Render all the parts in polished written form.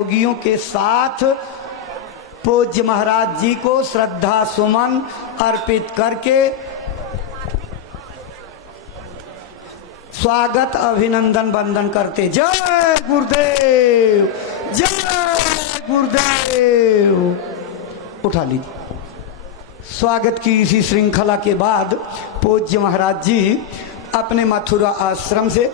योगियों के साथ पूज्य महाराज जी को श्रद्धा सुमन अर्पित करके स्वागत अभिनंदन वंदन करते। जय गुरुदेव, जय गुरुदेव। उठा लीजिए। स्वागत की इसी श्रृंखला के बाद पूज्य महाराज जी अपने मथुरा आश्रम से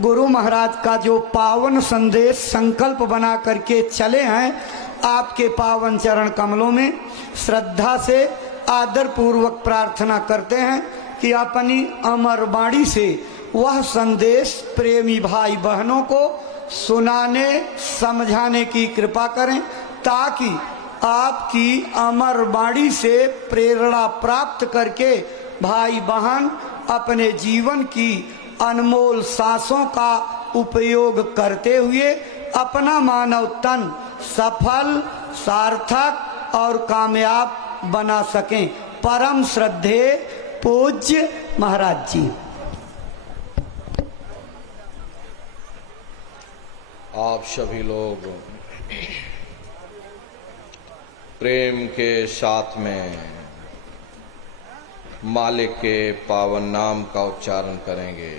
गुरु महाराज का जो पावन संदेश संकल्प बना करके चले हैं, आपके पावन चरण कमलों में श्रद्धा से आदर पूर्वक प्रार्थना करते हैं कि अपनी अमर वाणी से वह संदेश प्रेमी भाई बहनों को सुनाने समझाने की कृपा करें, ताकि आपकी अमर वाणी से प्रेरणा प्राप्त करके भाई बहन अपने जीवन की अनमोल सांसों का उपयोग करते हुए अपना मानव तन सफल, सार्थक और कामयाब बना सकें। परम श्रद्धेय पूज्य महाराज जी। आप सभी लोग प्रेम के साथ में मालिक के पावन नाम का उच्चारण करेंगे।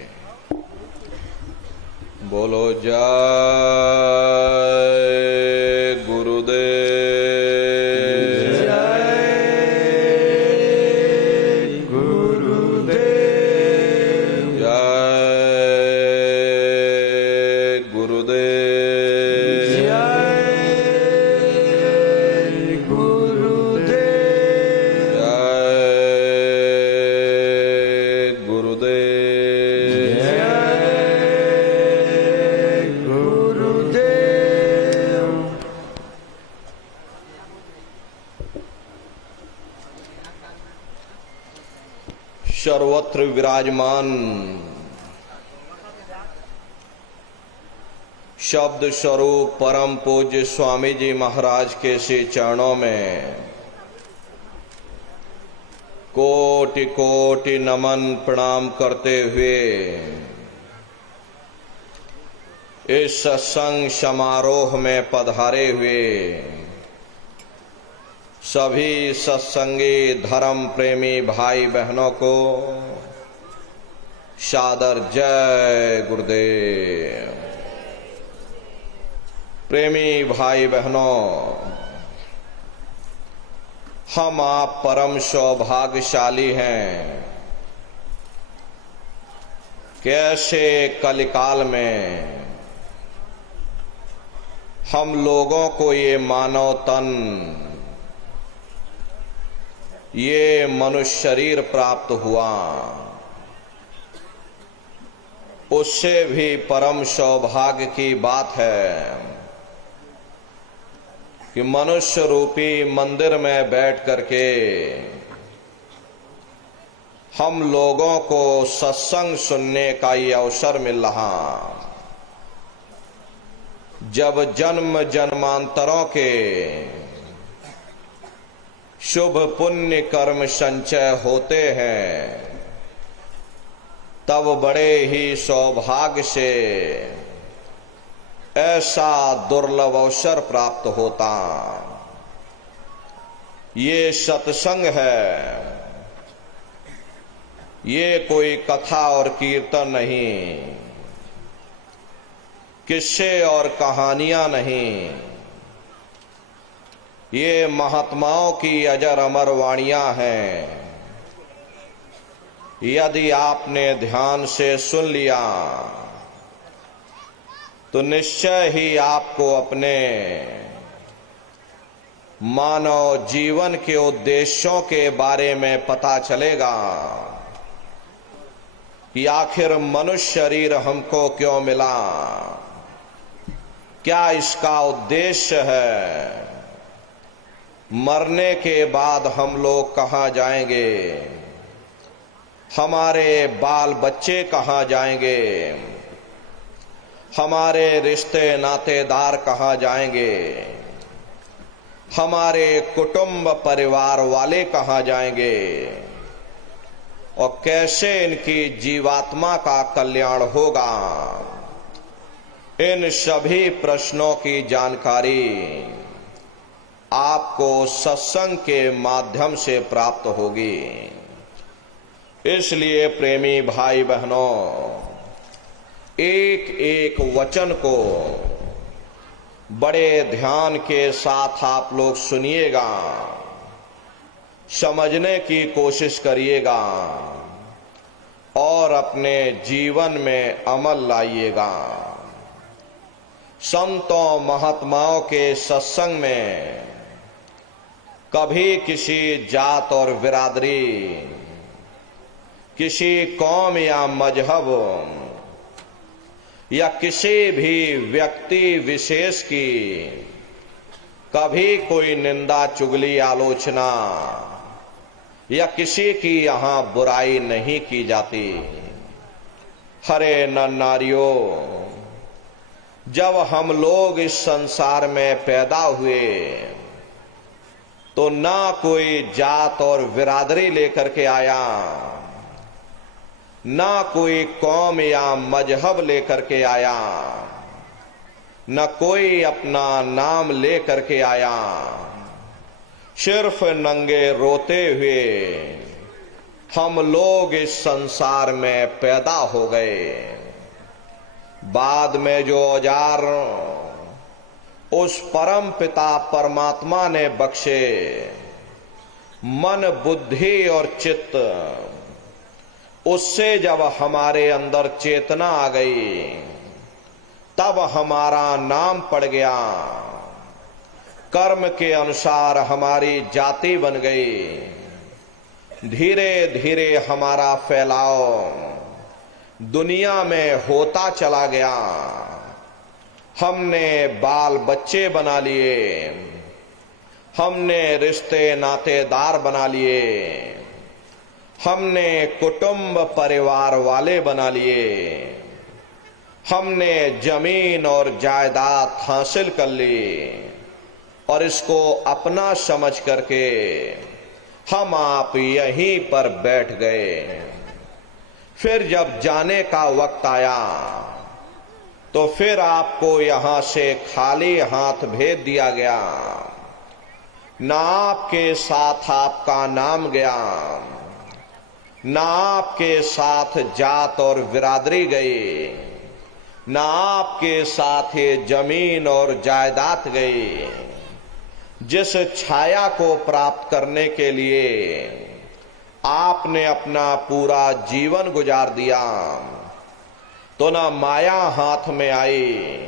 बोलो जय गुरुदेव, जय गुरुदेव, जय गुरुदेव, जय गुरुदेव, जय गुरुदेव, जय गुरुदेव। सर्वत्र विराजमान शब्द स्वरूप परम पूज्य स्वामी जी महाराज के श्री चरणों में कोटि कोटि नमन प्रणाम करते हुए इस सत्संग समारोह में पधारे हुए सभी सत्संगी धर्म प्रेमी भाई बहनों को सादर जय गुरुदेव। प्रेमी भाई बहनों, हम आप परम सौभाग्यशाली हैं। कैसे कलिकाल में हम लोगों को ये मानव तन, ये मनुष्य शरीर प्राप्त हुआ, उससे भी परम सौभाग्य की बात है कि मनुष्य रूपी मंदिर में बैठ करके हम लोगों को सत्संग सुनने का ये अवसर मिल रहा। जब जन्म जन्मांतरों के शुभ पुण्य कर्म संचय होते हैं, तब बड़े ही सौभाग्य से ऐसा दुर्लभ अवसर प्राप्त होता। ये सत्संग है, ये कोई कथा और कीर्तन नहीं, किस्से और कहानियां नहीं, ये महात्माओं की अजर अमर वाणियां हैं। यदि आपने ध्यान से सुन लिया तो निश्चय ही आपको अपने मानव जीवन के उद्देश्यों के बारे में पता चलेगा कि आखिर मनुष्य शरीर हमको क्यों मिला, क्या इसका उद्देश्य है, मरने के बाद हम लोग कहाँ जाएंगे, हमारे बाल बच्चे कहाँ जाएंगे, हमारे रिश्ते नातेदार कहाँ जाएंगे, हमारे कुटुंब परिवार वाले कहाँ जाएंगे, और कैसे इनकी जीवात्मा का कल्याण होगा। इन सभी प्रश्नों की जानकारी आपको सत्संग के माध्यम से प्राप्त होगी। इसलिए प्रेमी भाई बहनों, एक एक वचन को बड़े ध्यान के साथ आप लोग सुनिएगा, समझने की कोशिश करिएगा और अपने जीवन में अमल लाइएगा। संतों महात्माओं के सत्संग में कभी किसी जात और बिरादरी, किसी कौम या मजहब या किसी भी व्यक्ति विशेष की कभी कोई निंदा, चुगली, आलोचना या किसी की यहां बुराई नहीं की जाती। हरे नर नारियों, जब हम लोग इस संसार में पैदा हुए तो ना कोई जात और बिरादरी लेकर के आया, ना कोई कौम या मजहब लेकर के आया, न कोई अपना नाम लेकर के आया। सिर्फ नंगे रोते हुए हम लोग इस संसार में पैदा हो गए। बाद में जो औजार उस परम पिता परमात्मा ने बख्शे, मन, बुद्धि और चित्त, उससे जब हमारे अंदर चेतना आ गई, तब हमारा नाम पड़ गया। कर्म के अनुसार हमारी जाति बन गई। धीरे धीरे हमारा फैलाव दुनिया में होता चला गया। हमने बाल बच्चे बना लिए, हमने रिश्ते नातेदार बना लिए, हमने कुटुंब परिवार वाले बना लिए, हमने जमीन और जायदाद हासिल कर ली और इसको अपना समझ करके हम आप यहीं पर बैठ गए। फिर जब जाने का वक्त आया तो फिर आपको यहां से खाली हाथ भेज दिया गया। ना आपके साथ आपका नाम गया, ना आपके साथ जात और बिरादरी गई, ना आपके साथ ये जमीन और जायदाद गई। जिस छाया को प्राप्त करने के लिए आपने अपना पूरा जीवन गुजार दिया, तो ना माया हाथ में आई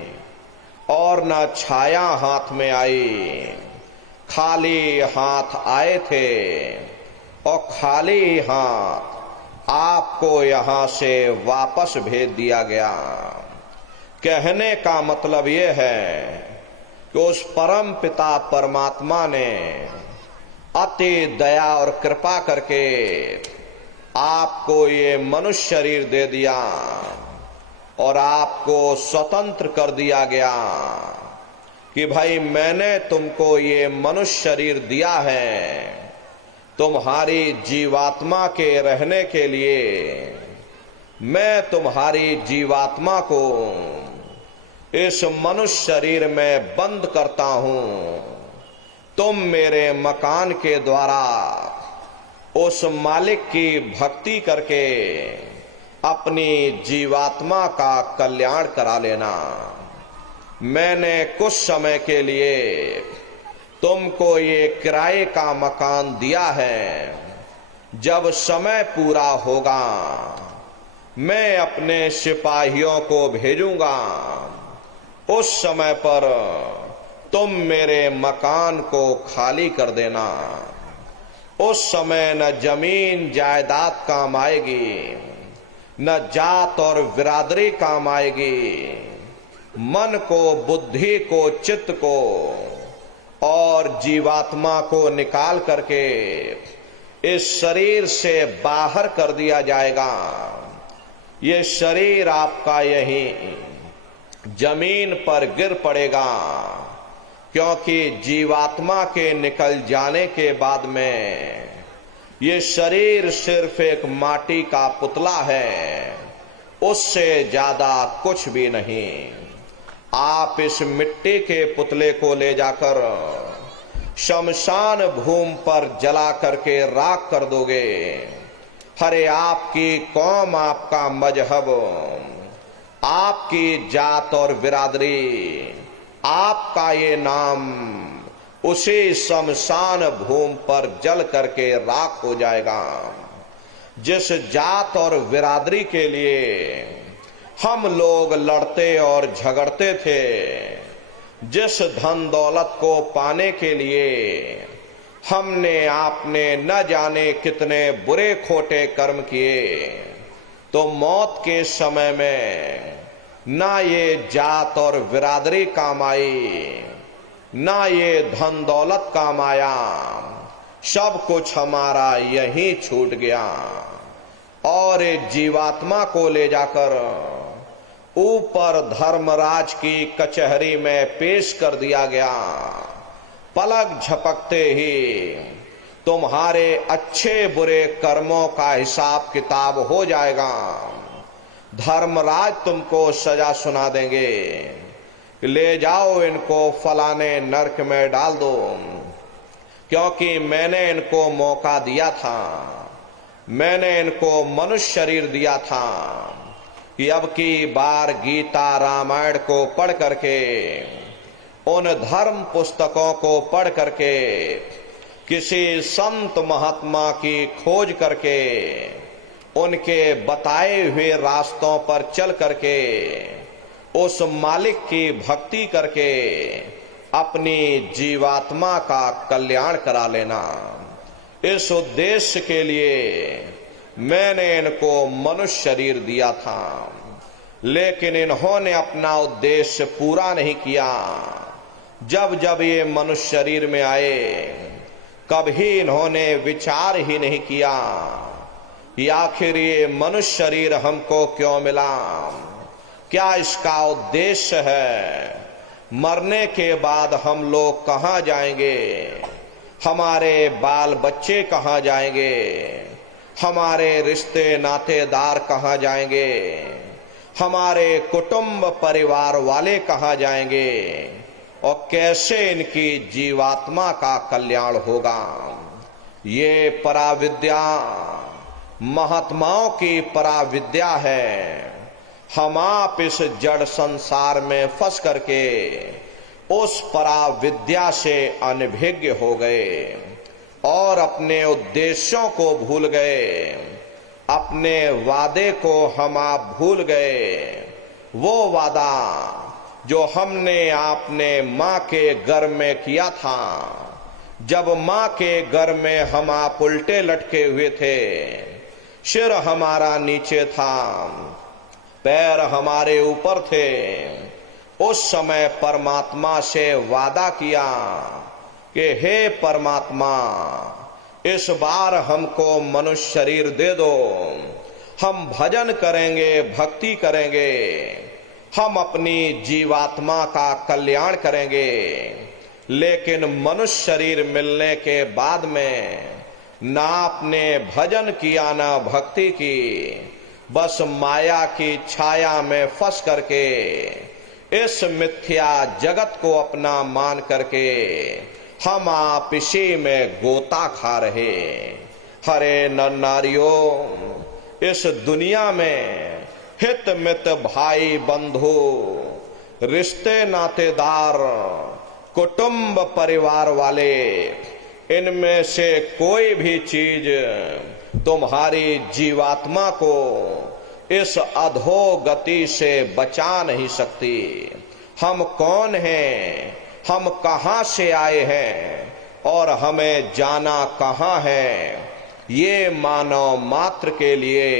और ना छाया हाथ में आई। खाली हाथ आए थे और खाली हाथ आपको यहां से वापस भेज दिया गया। कहने का मतलब यह है कि उस परम पिता परमात्मा ने अति दया और कृपा करके आपको ये मनुष्य शरीर दे दिया और आपको स्वतंत्र कर दिया गया कि भाई मैंने तुमको ये मनुष्य शरीर दिया है तुम्हारी जीवात्मा के रहने के लिए। मैं तुम्हारी जीवात्मा को इस मनुष्य शरीर में बंद करता हूं। तुम मेरे मकान के द्वारा उस मालिक की भक्ति करके अपनी जीवात्मा का कल्याण करा लेना। मैंने कुछ समय के लिए तुमको ये किराए का मकान दिया है। जब समय पूरा होगा मैं अपने सिपाहियों को भेजूंगा। उस समय पर तुम मेरे मकान को खाली कर देना। उस समय न जमीन जायदाद काम आएगी, न जात और बिरादरी काम आएगी। मन को, बुद्धि को, चित्त को और जीवात्मा को निकाल करके इस शरीर से बाहर कर दिया जाएगा। ये शरीर आपका यहीं जमीन पर गिर पड़ेगा, क्योंकि जीवात्मा के निकल जाने के बाद में ये शरीर सिर्फ एक माटी का पुतला है, उससे ज्यादा कुछ भी नहीं। आप इस मिट्टी के पुतले को ले जाकर शमशान भूमि पर जला करके राख कर दोगे। हरे आपकी कौम, आपका मजहब, आपकी जात और बिरादरी, आपका ये नाम उसी शमशान भूमि पर जल करके राख हो जाएगा। जिस जात और बिरादरी के लिए हम लोग लड़ते और झगड़ते थे, जिस धन दौलत को पाने के लिए हमने आपने न जाने कितने बुरे खोटे कर्म किए, तो मौत के समय में ना ये जात और बिरादरी काम आई, ना ये धन दौलत काम आया, सब कुछ हमारा यहीं छूट गया और एक जीवात्मा को ले जाकर ऊपर धर्मराज की कचहरी में पेश कर दिया गया। पलक झपकते ही तुम्हारे अच्छे बुरे कर्मों का हिसाब किताब हो जाएगा। धर्मराज तुमको सजा सुना देंगे, ले जाओ इनको फलाने नरक में डाल दो, क्योंकि मैंने इनको मौका दिया था, मैंने इनको मनुष्य शरीर दिया था कि अब की बार गीता रामायण को पढ़ करके, उन धर्म पुस्तकों को पढ़ करके, किसी संत महात्मा की खोज करके, उनके बताए हुए रास्तों पर चल करके, उस मालिक की भक्ति करके अपनी जीवात्मा का कल्याण करा लेना। इस उद्देश्य के लिए मैंने इनको मनुष्य शरीर दिया था, लेकिन इन्होंने अपना उद्देश्य पूरा नहीं किया। जब जब ये मनुष्य शरीर में आए, कभी इन्होंने विचार ही नहीं किया कि आखिर ये मनुष्य शरीर हमको क्यों मिला, क्या इसका उद्देश्य है, मरने के बाद हम लोग कहाँ जाएंगे, हमारे बाल बच्चे कहाँ जाएंगे, हमारे रिश्ते नातेदार कहाँ जाएंगे, हमारे कुटुंब परिवार वाले कहाँ जाएंगे, और कैसे इनकी जीवात्मा का कल्याण होगा। ये पराविद्या महात्माओं की पराविद्या है। हम आप इस जड़ संसार में फंस करके उस पराविद्या से अनभिज्ञ हो गए और अपने उद्देश्यों को भूल गए, अपने वादे को हम आप भूल गए। वो वादा जो हमने आपने माँ के गर्भ में किया था, जब माँ के गर्भ में हम आप उल्टे लटके हुए थे, सिर हमारा नीचे था, पैर हमारे ऊपर थे, उस समय परमात्मा से वादा किया कि हे परमात्मा, इस बार हमको मनुष्य शरीर दे दो, हम भजन करेंगे, भक्ति करेंगे, हम अपनी जीवात्मा का कल्याण करेंगे। लेकिन मनुष्य शरीर मिलने के बाद में ना आपने भजन किया, ना भक्ति की, बस माया की छाया में फंस करके इस मिथ्या जगत को अपना मान करके हम आप इसी में गोता खा रहे। हरे नर नारियों, इस दुनिया में हित मित भाई बंधु, रिश्ते नातेदार, कुटुंब परिवार वाले, इनमें से कोई भी चीज तुम्हारी जीवात्मा को इस अधोगति से बचा नहीं सकती। हम कौन हैं, हम कहां से आए हैं और हमें जाना कहां है, ये मानव मात्र के लिए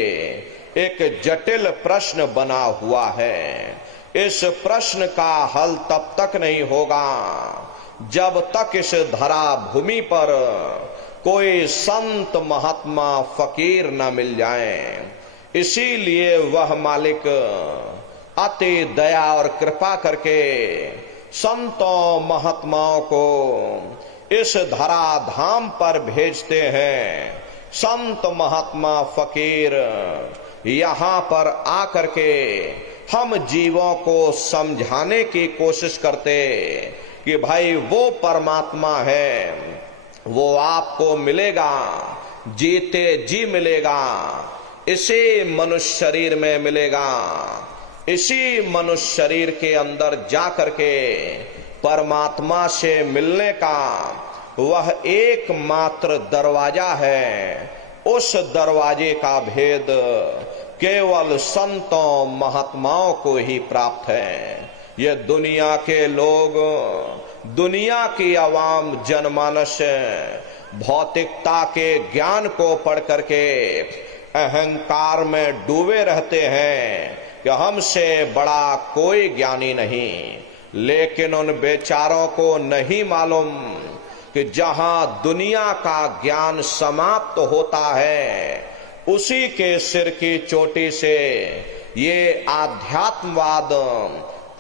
एक जटिल प्रश्न बना हुआ है। इस प्रश्न का हल तब तक नहीं होगा जब तक इस धरा भूमि पर कोई संत महात्मा फकीर न मिल जाए। इसीलिए वह मालिक अति दया और कृपा करके संतों महात्माओं को इस धरा धाम पर भेजते हैं। संत महात्मा फकीर यहाँ पर आकर के हम जीवों को समझाने की कोशिश करते कि भाई वो परमात्मा है, वो आपको मिलेगा, जीते जी मिलेगा, इसी मनुष्य शरीर में मिलेगा, इसी मनुष्य शरीर के अंदर जा करके परमात्मा से मिलने का वह एकमात्र दरवाजा है। उस दरवाजे का भेद केवल संतों महात्माओं को ही प्राप्त है। ये दुनिया के लोग, दुनिया की आवाम जनमानस भौतिकता के ज्ञान को पढ़ करके अहंकार में डूबे रहते हैं कि हमसे बड़ा कोई ज्ञानी नहीं। लेकिन उन बेचारों को नहीं मालूम कि जहां दुनिया का ज्ञान समाप्त होता है, उसी के सिर की चोटी से ये आध्यात्मवाद,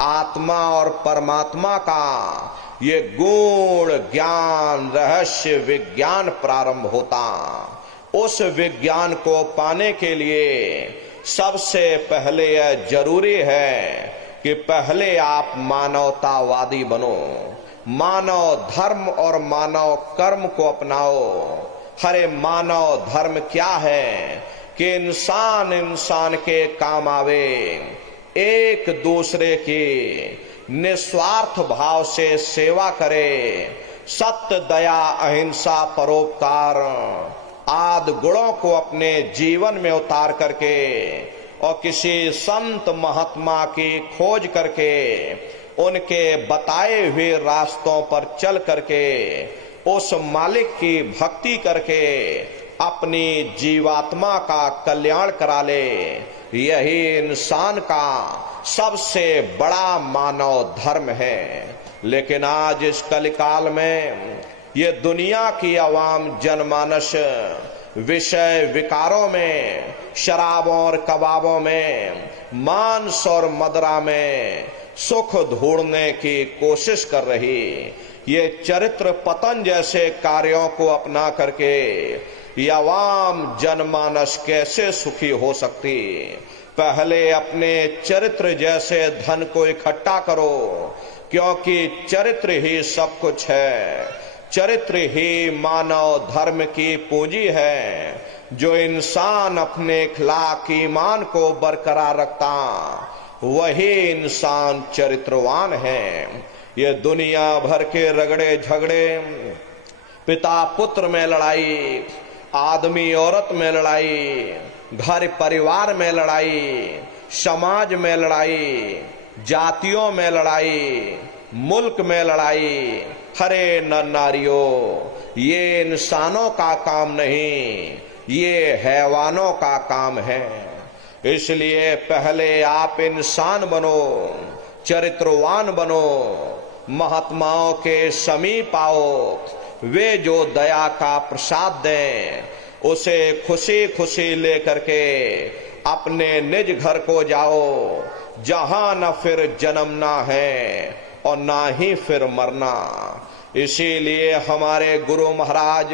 आत्मा और परमात्मा का ये गूढ़ ज्ञान, रहस्य विज्ञान प्रारंभ होता। उस विज्ञान को पाने के लिए सबसे पहले यह जरूरी है कि पहले आप मानवतावादी बनो, मानव धर्म और मानव कर्म को अपनाओ। हरे मानव धर्म क्या है कि इंसान इंसान के काम आवे, एक दूसरे की निस्वार्थ भाव से सेवा करे, सत्य, दया, अहिंसा, परोपकार आदि गुणों को अपने जीवन में उतार करके और किसी संत महात्मा की खोज करके उनके बताए हुए रास्तों पर चल करके उस मालिक की भक्ति करके अपनी जीवात्मा का कल्याण करा ले, यही इंसान का सबसे बड़ा मानव धर्म है। लेकिन आज इस कलिकाल में ये दुनिया की आवाम जनमानस विषय विकारों में, शराबों और कबाबों में, मांस और मदिरा में सुख ढूंढने की कोशिश कर रही। ये चरित्र पतन जैसे कार्यों को अपना करके ये आवाम जनमानस कैसे सुखी हो सकती? पहले अपने चरित्र जैसे धन को इकट्ठा करो, क्योंकि चरित्र ही सब कुछ है। चरित्र ही मानव धर्म की पूंजी है। जो इंसान अपने इखलाक ईमान को बरकरार रखता, वही इंसान चरित्रवान है। ये दुनिया भर के रगड़े झगड़े, पिता पुत्र में लड़ाई, आदमी औरत में लड़ाई, घर परिवार में लड़ाई, समाज में लड़ाई, जातियों में लड़ाई, मुल्क में लड़ाई, हरे नर नारियों, ये इंसानों का काम नहीं, ये हैवानों का काम है। इसलिए पहले आप इंसान बनो, चरित्रवान बनो, महात्माओं के समीप आओ। वे जो दया का प्रसाद दें, उसे खुशी खुशी लेकर के अपने निज घर को जाओ, जहां न फिर जन्मना है और ना ही फिर मरना। इसीलिए हमारे गुरु महाराज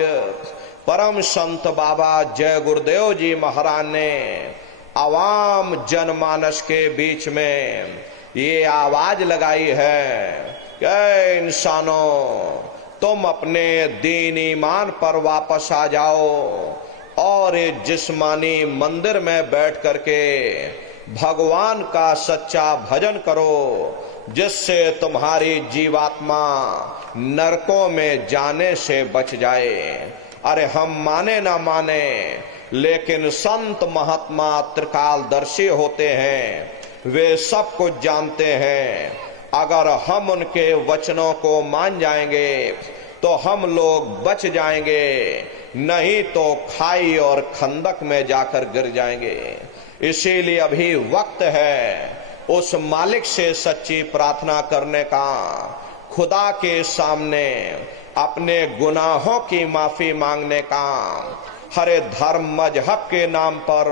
परम संत बाबा जय गुरुदेव जी महाराज ने आवाम जनमानस के बीच में ये आवाज लगाई है कि इंसानों, तुम अपने दीन ईमान पर वापस आ जाओ और इस जिस्मानी मंदिर में बैठ करके भगवान का सच्चा भजन करो, जिससे तुम्हारी जीवात्मा नरकों में जाने से बच जाए। अरे हम माने ना माने, लेकिन संत महात्मा त्रिकालदर्शी होते हैं, वे सब कुछ जानते हैं। अगर हम उनके वचनों को मान जाएंगे तो हम लोग बच जाएंगे, नहीं तो खाई और खंदक में जाकर गिर जाएंगे। इसीलिए अभी वक्त है उस मालिक से सच्ची प्रार्थना करने का, खुदा के सामने अपने गुनाहों की माफी मांगने का। हरे धर्म मजहब के नाम पर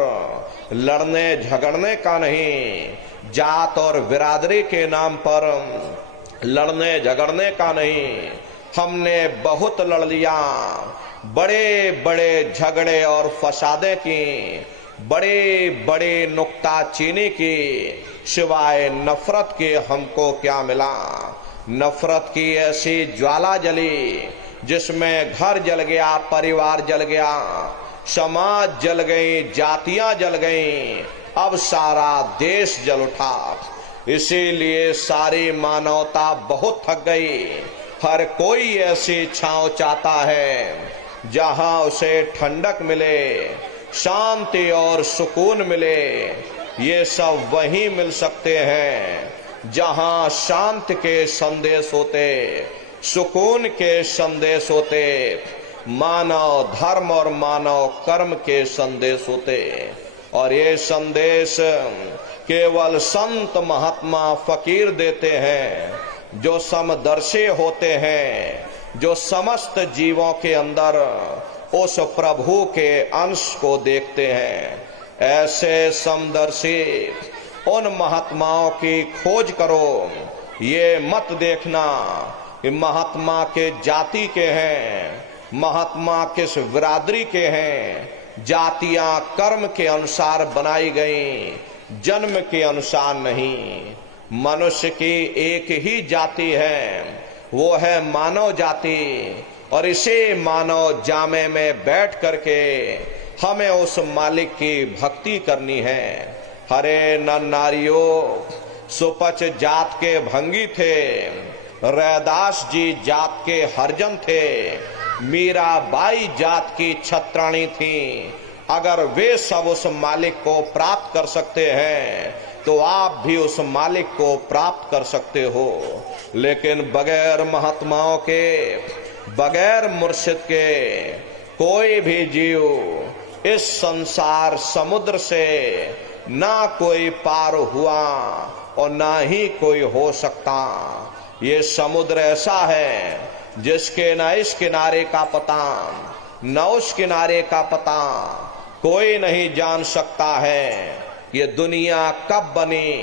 लड़ने झगड़ने का नहीं, जात और बिरादरी के नाम पर लड़ने झगड़ने का नहीं। हमने बहुत लड़ लिया, बड़े बड़े झगड़े और फसादे की, बड़े बड़े नुक्ताचीनी की, सिवाय नफरत के हमको क्या मिला। नफरत की ऐसी ज्वाला जली जिसमें घर जल गया, परिवार जल गया, समाज जल गई, जातियां जल गईं, अब सारा देश जल उठा। इसीलिए सारी मानवता बहुत थक गई। हर कोई ऐसी छांव चाहता है जहां उसे ठंडक मिले, शांति और सुकून मिले। ये सब वहीं मिल सकते हैं जहां शांति के संदेश होते, सुकून के संदेश होते, मानव धर्म और मानव कर्म के संदेश होते। और ये संदेश केवल संत महात्मा फकीर देते हैं, जो समदर्शी होते हैं, जो समस्त जीवों के अंदर उस प्रभु के अंश को देखते हैं। ऐसे समदर्शी उन महात्माओं की खोज करो। ये मत देखना कि महात्मा के जाति के हैं, महात्मा किस बिरादरी के हैं। जातियां कर्म के अनुसार बनाई गई, जन्म के अनुसार नहीं। मनुष्य की एक ही जाति है, वो है मानव जाति। और इसे मानव जामे में बैठ करके हमें उस मालिक की भक्ति करनी है। हरे नर नारियों, सुपच जात के भंगी थे, रैदास जी जात के हरजन थे, मीराबाई जात की छत्राणी थी। अगर वे सब उस मालिक को प्राप्त कर सकते हैं तो आप भी उस मालिक को प्राप्त कर सकते हो। लेकिन बगैर महात्माओं के, बगैर मुर्शिद के कोई भी जीव इस संसार समुद्र से ना कोई पार हुआ और ना ही कोई हो सकता। ये समुद्र ऐसा है जिसके न इस किनारे का पता न उस किनारे का पता कोई नहीं जान सकता है। ये दुनिया कब बनी,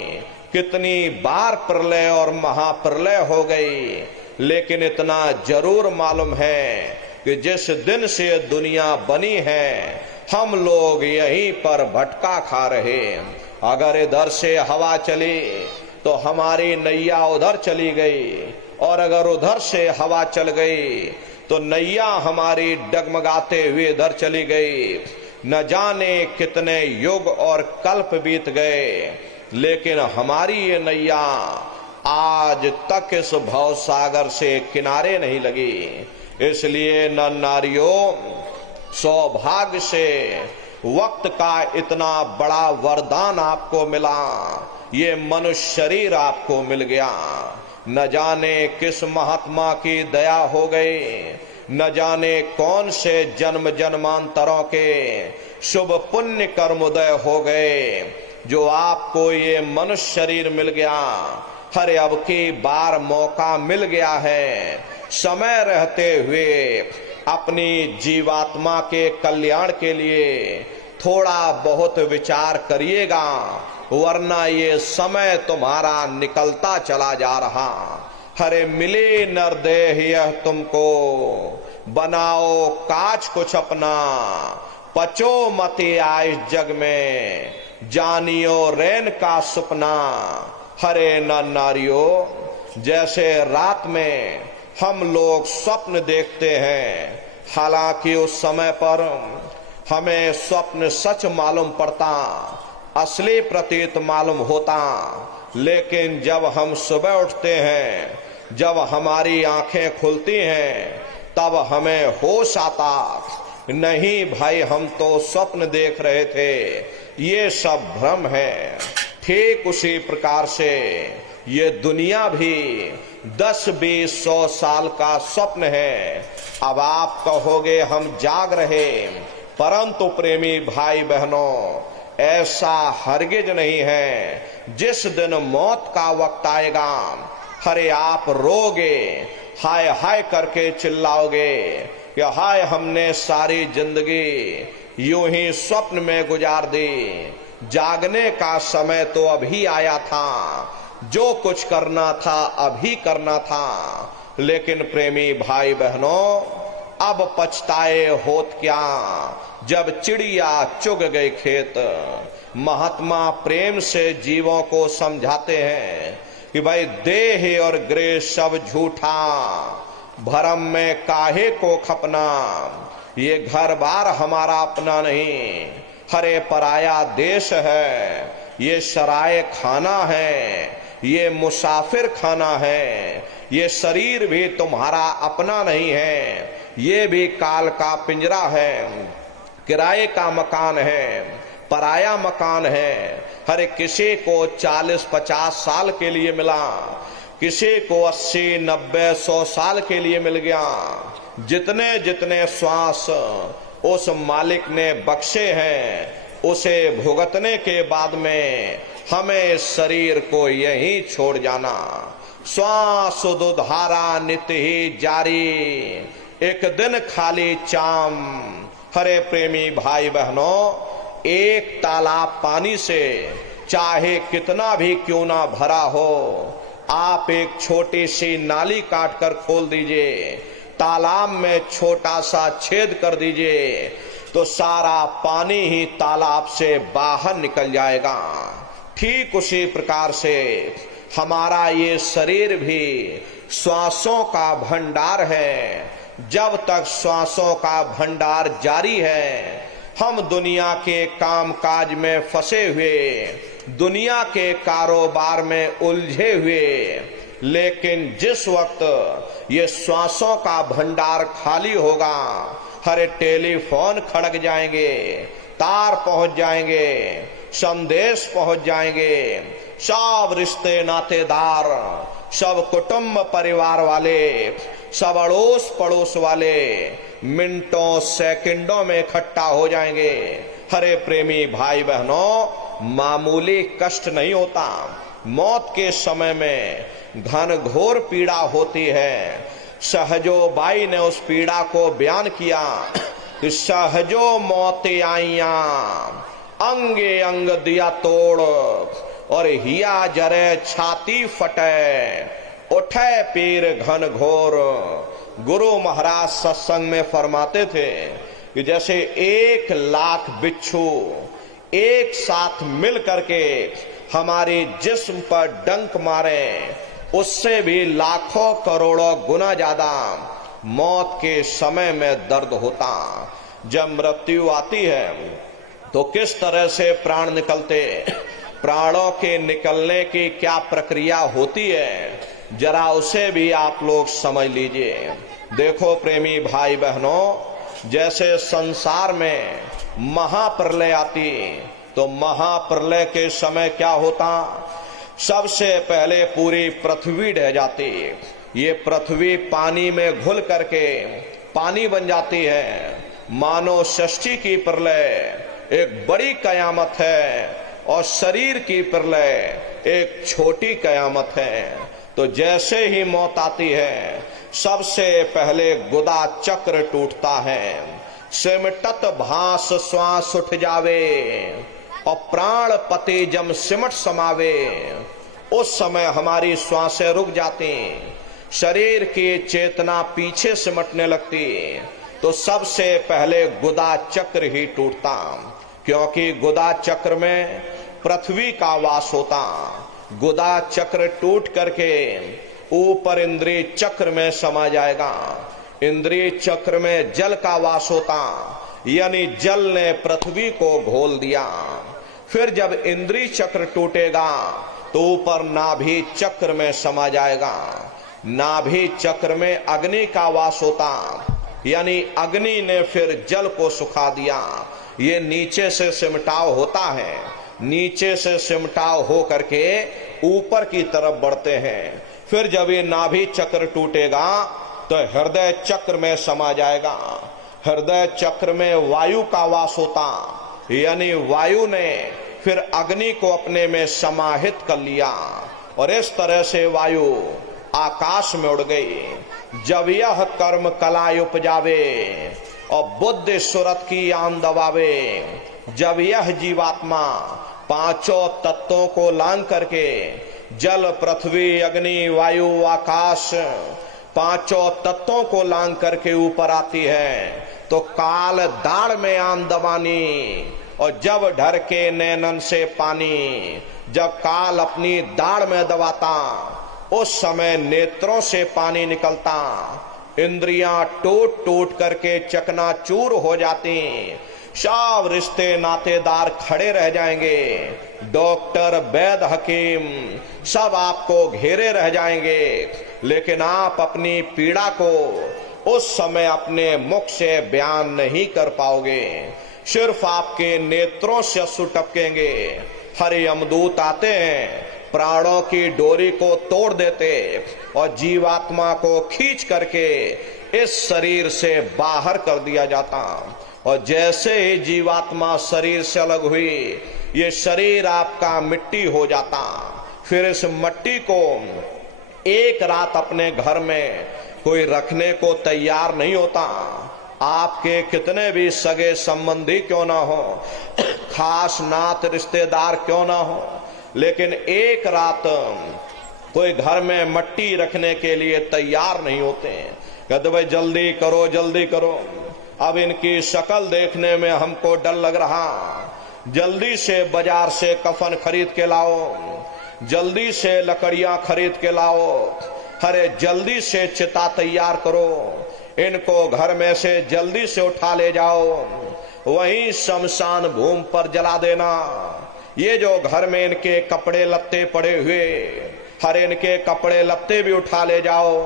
कितनी बार प्रलय और महाप्रलय हो गई, लेकिन इतना जरूर मालूम है कि जिस दिन से दुनिया बनी है हम लोग यहीं पर भटका खा रहे। अगर इधर से हवा चली तो हमारी नैया उधर चली गई, और अगर उधर से हवा चल गई तो नैया हमारी डगमगाते हुए इधर चली गई। न जाने कितने युग और कल्प बीत गए, लेकिन हमारी ये नैया आज तक इस भव सागर से किनारे नहीं लगी। इसलिए नर नारियों, सौभाग्य से वक्त का इतना बड़ा वरदान आपको मिला, ये मनुष्य शरीर आपको मिल गया। न जाने किस महात्मा की दया हो गई, न जाने कौन से जन्म जन्मांतरों के शुभ पुण्य कर्मोदय हो गए जो आपको ये मनुष्य शरीर मिल गया। हर अब की बार मौका मिल गया है, समय रहते हुए अपनी जीवात्मा के कल्याण के लिए थोड़ा बहुत विचार करिएगा, वरना ये समय तुम्हारा निकलता चला जा रहा। हरे मिले नरदेह यह तुमको, बनाओ काज कुछ अपना, पचो मते आइस जग में, जानियो रैन का सपना। हरे नर नारियों, जैसे रात में हम लोग स्वप्न देखते हैं, हालांकि उस समय पर हमें स्वप्न सच मालूम पड़ता, असली प्रतीत मालूम होता, लेकिन जब हम सुबह उठते हैं, जब हमारी आंखें खुलती हैं, तब हमें होश आता, नहीं भाई हम तो स्वप्न देख रहे थे, ये सब भ्रम है। ठीक उसी प्रकार से ये दुनिया भी 10-20-100 साल का स्वप्न है। अब आप कहोगे हम जाग रहे, परंतु प्रेमी भाई बहनों, ऐसा हरगिज नहीं है। जिस दिन मौत का वक्त आएगा, हरे आप रोगे, हाय हाय करके चिल्लाओगे कि हाय हमने सारी जिंदगी यूं ही स्वप्न में गुजार दी, जागने का समय तो अभी आया था, जो कुछ करना था अभी करना था। लेकिन प्रेमी भाई बहनों, अब पछताए होत क्या, जब चिड़िया चुग गई खेत। महात्मा प्रेम से जीवों को समझाते हैं कि भाई देह और गृह सब झूठा, भरम में काहे को खपना, ये घर बार हमारा अपना नहीं, हरे पराया देश है, ये सराय खाना है, ये मुसाफिर खाना है, ये शरीर भी तुम्हारा अपना नहीं है, ये भी काल का पिंजरा है, किराए का मकान है, पराया मकान है। हर किसी को 40-50 साल के लिए मिला, किसी को 80-90 100 साल के लिए मिल गया। जितने जितने श्वास उस मालिक ने बख्शे हैं, उसे भुगतने के बाद में हमें इस शरीर को यहीं छोड़ जाना। श्वास दुधारा नित्य ही जारी, एक दिन खाली चाम। हरे प्रेमी भाई बहनों, एक तालाब पानी से चाहे कितना भी क्यों ना भरा हो, आप एक छोटी सी नाली काट कर खोल दीजिए, तालाब में छोटा सा छेद कर दीजिए, तो सारा पानी ही तालाब से बाहर निकल जाएगा। ठीक उसी प्रकार से हमारा ये शरीर भी श्वासों का भंडार है। जब तक श्वासों का भंडार जारी है, हम दुनिया के काम काज में फंसे हुए, दुनिया के कारोबार में उलझे हुए, लेकिन जिस वक्त ये श्वासों का भंडार खाली होगा, हर टेलीफोन खड़क जाएंगे, तार पहुंच जाएंगे, संदेश पहुंच जाएंगे, सब रिश्ते नातेदार, सब कुटुंब परिवार वाले, सब अड़ोस पड़ोस वाले मिनटों सेकंडों में इकट्ठा हो जाएंगे। हरे प्रेमी भाई बहनों, मामूली कष्ट नहीं होता, मौत के समय में घन घोर पीड़ा होती है। सहजो बाई ने उस पीड़ा को बयान किया कि सहजो मौत आईया, अंगे अंग दिया तोड़, और हिया जरे छाती फटे, उठे पीर घन घोर। गुरु महाराज सत्संग में फरमाते थे कि जैसे 1 लाख बिच्छू एक साथ मिल करके हमारे जिस्म पर डंक मारे, उससे भी लाखों करोड़ों गुना ज्यादा मौत के समय में दर्द होता। जब मृत्यु आती है तो किस तरह से प्राण निकलते, प्राणों के निकलने की क्या प्रक्रिया होती है, जरा उसे भी आप लोग समझ लीजिए। देखो प्रेमी भाई बहनों, जैसे संसार में महाप्रलय आती, तो महाप्रलय के समय क्या होता, सबसे पहले पूरी पृथ्वी ढह जाती। ये पृथ्वी पानी में घुल करके पानी बन जाती है। मानो षष्ठी की प्रलय एक बड़ी कयामत है और शरीर की प्रलय एक छोटी कयामत है। तो जैसे ही मौत आती है, सबसे पहले गुदा चक्र टूटता है, सिमटत भास श्वास उठ जावे, और प्राण पति जम सिमट समावे। उस समय हमारी श्वासें रुक जाती, शरीर की चेतना पीछे सिमटने लगती, तो सबसे पहले गुदा चक्र ही टूटता, क्योंकि गुदा चक्र में पृथ्वी का वास होता। गुदा चक्र टूट करके ऊपर इंद्रिय चक्र में समा जाएगा। इंद्रिय चक्र में जल का वास होता, यानी जल ने पृथ्वी को घोल दिया। फिर जब इंद्रिय चक्र टूटेगा तो ऊपर नाभि चक्र में समा जाएगा। नाभि चक्र में अग्नि का वास होता, यानी अग्नि ने फिर जल को सुखा दिया। ये नीचे से सिमटाव होता है, नीचे से सिमटाव हो करके ऊपर की तरफ बढ़ते हैं। फिर जब ये नाभि चक्र टूटेगा तो हृदय चक्र में समा जाएगा। हृदय चक्र में वायु का वास होता, यानी वायु ने फिर अग्नि को अपने में समाहित कर लिया, और इस तरह से वायु आकाश में उड़ गई। जब यह कर्म कला उपजावे और बुद्धि सुरत की आन दबावे, जब यह जीवात्मा पांचों तत्वों को लांग करके जल पृथ्वी अग्नि वायु आकाश पांचों तत्वों को लांग करके ऊपर आती है, तो काल दाढ़ में आन दबानी, और जब ढर के नैनन से पानी, जब काल अपनी दाढ़ में दबाता, उस समय नेत्रों से पानी निकलता, इंद्रियां टूट टूट करके चकनाचूर हो जाती, सब रिश्ते नातेदार खड़े रह जाएंगे, डॉक्टर वैद्य हकीम सब आपको घेरे रह जाएंगे, लेकिन आप अपनी पीड़ा को उस समय अपने मुख से बयान नहीं कर पाओगे, सिर्फ आपके नेत्रों से अश्रु टपकेंगे। हरे यमदूत आते हैं, प्राणों की डोरी को तोड़ देते और जीवात्मा को खींच करके इस शरीर से बाहर कर दिया जाता। और जैसे ही जीवात्मा शरीर से अलग हुई, ये शरीर आपका मिट्टी हो जाता। फिर इस मिट्टी को एक रात अपने घर में कोई रखने को तैयार नहीं होता। आपके कितने भी सगे संबंधी क्यों ना हो, खास नात रिश्तेदार क्यों ना हो, लेकिन एक रात कोई घर में मिट्टी रखने के लिए तैयार नहीं होते। कहते भाई जल्दी करो जल्दी करो, अब इनकी शक्ल देखने में हमको डर लग रहा, जल्दी से बाजार से कफन खरीद के लाओ, जल्दी से लकड़ियां खरीद के लाओ, अरे जल्दी से चिता तैयार करो, इनको घर में से जल्दी से उठा ले जाओ, वहीं शमशान भूमि पर जला देना। ये जो घर में इनके कपड़े लत्ते पड़े हुए, हर इनके कपड़े लत्ते भी उठा ले जाओ,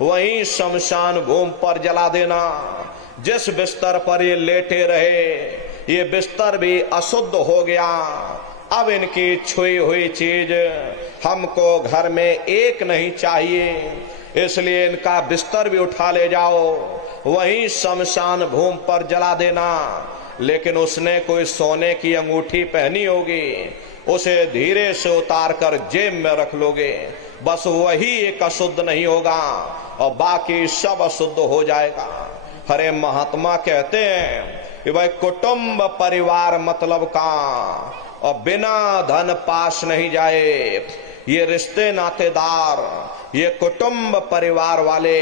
वहीं शमशान भूमि पर जला देना। जिस बिस्तर पर ये लेटे रहे, ये बिस्तर भी अशुद्ध हो गया, अब इनकी छुई हुई चीज हमको घर में एक नहीं चाहिए, इसलिए इनका बिस्तर भी उठा ले जाओ, वहीं शमशान भूमि पर जला देना। लेकिन उसने कोई सोने की अंगूठी पहनी होगी, उसे धीरे से उतार कर जेब में रख लोगे, बस वही एक अशुद्ध नहीं होगा और बाकी सब अशुद्ध हो जाएगा। हरे महात्मा कहते हैं कि भाई कुटुंब परिवार मतलब का, और बिना धन पास नहीं जाए। ये रिश्ते नातेदार, ये कुटुंब परिवार वाले,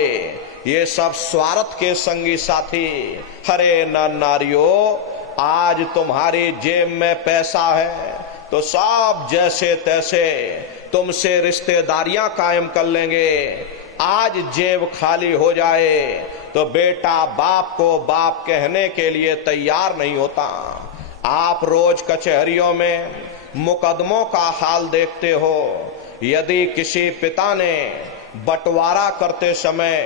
ये सब स्वार्थ के संगी साथी। हरे नारियों, आज तुम्हारी जेब में पैसा है तो सब जैसे तैसे तुमसे रिश्तेदारियां कायम कर लेंगे। आज जेब खाली हो जाए तो बेटा बाप को बाप कहने के लिए तैयार नहीं होता। आप रोज कचहरियों में मुकदमों का हाल देखते हो। यदि किसी पिता ने बंटवारा करते समय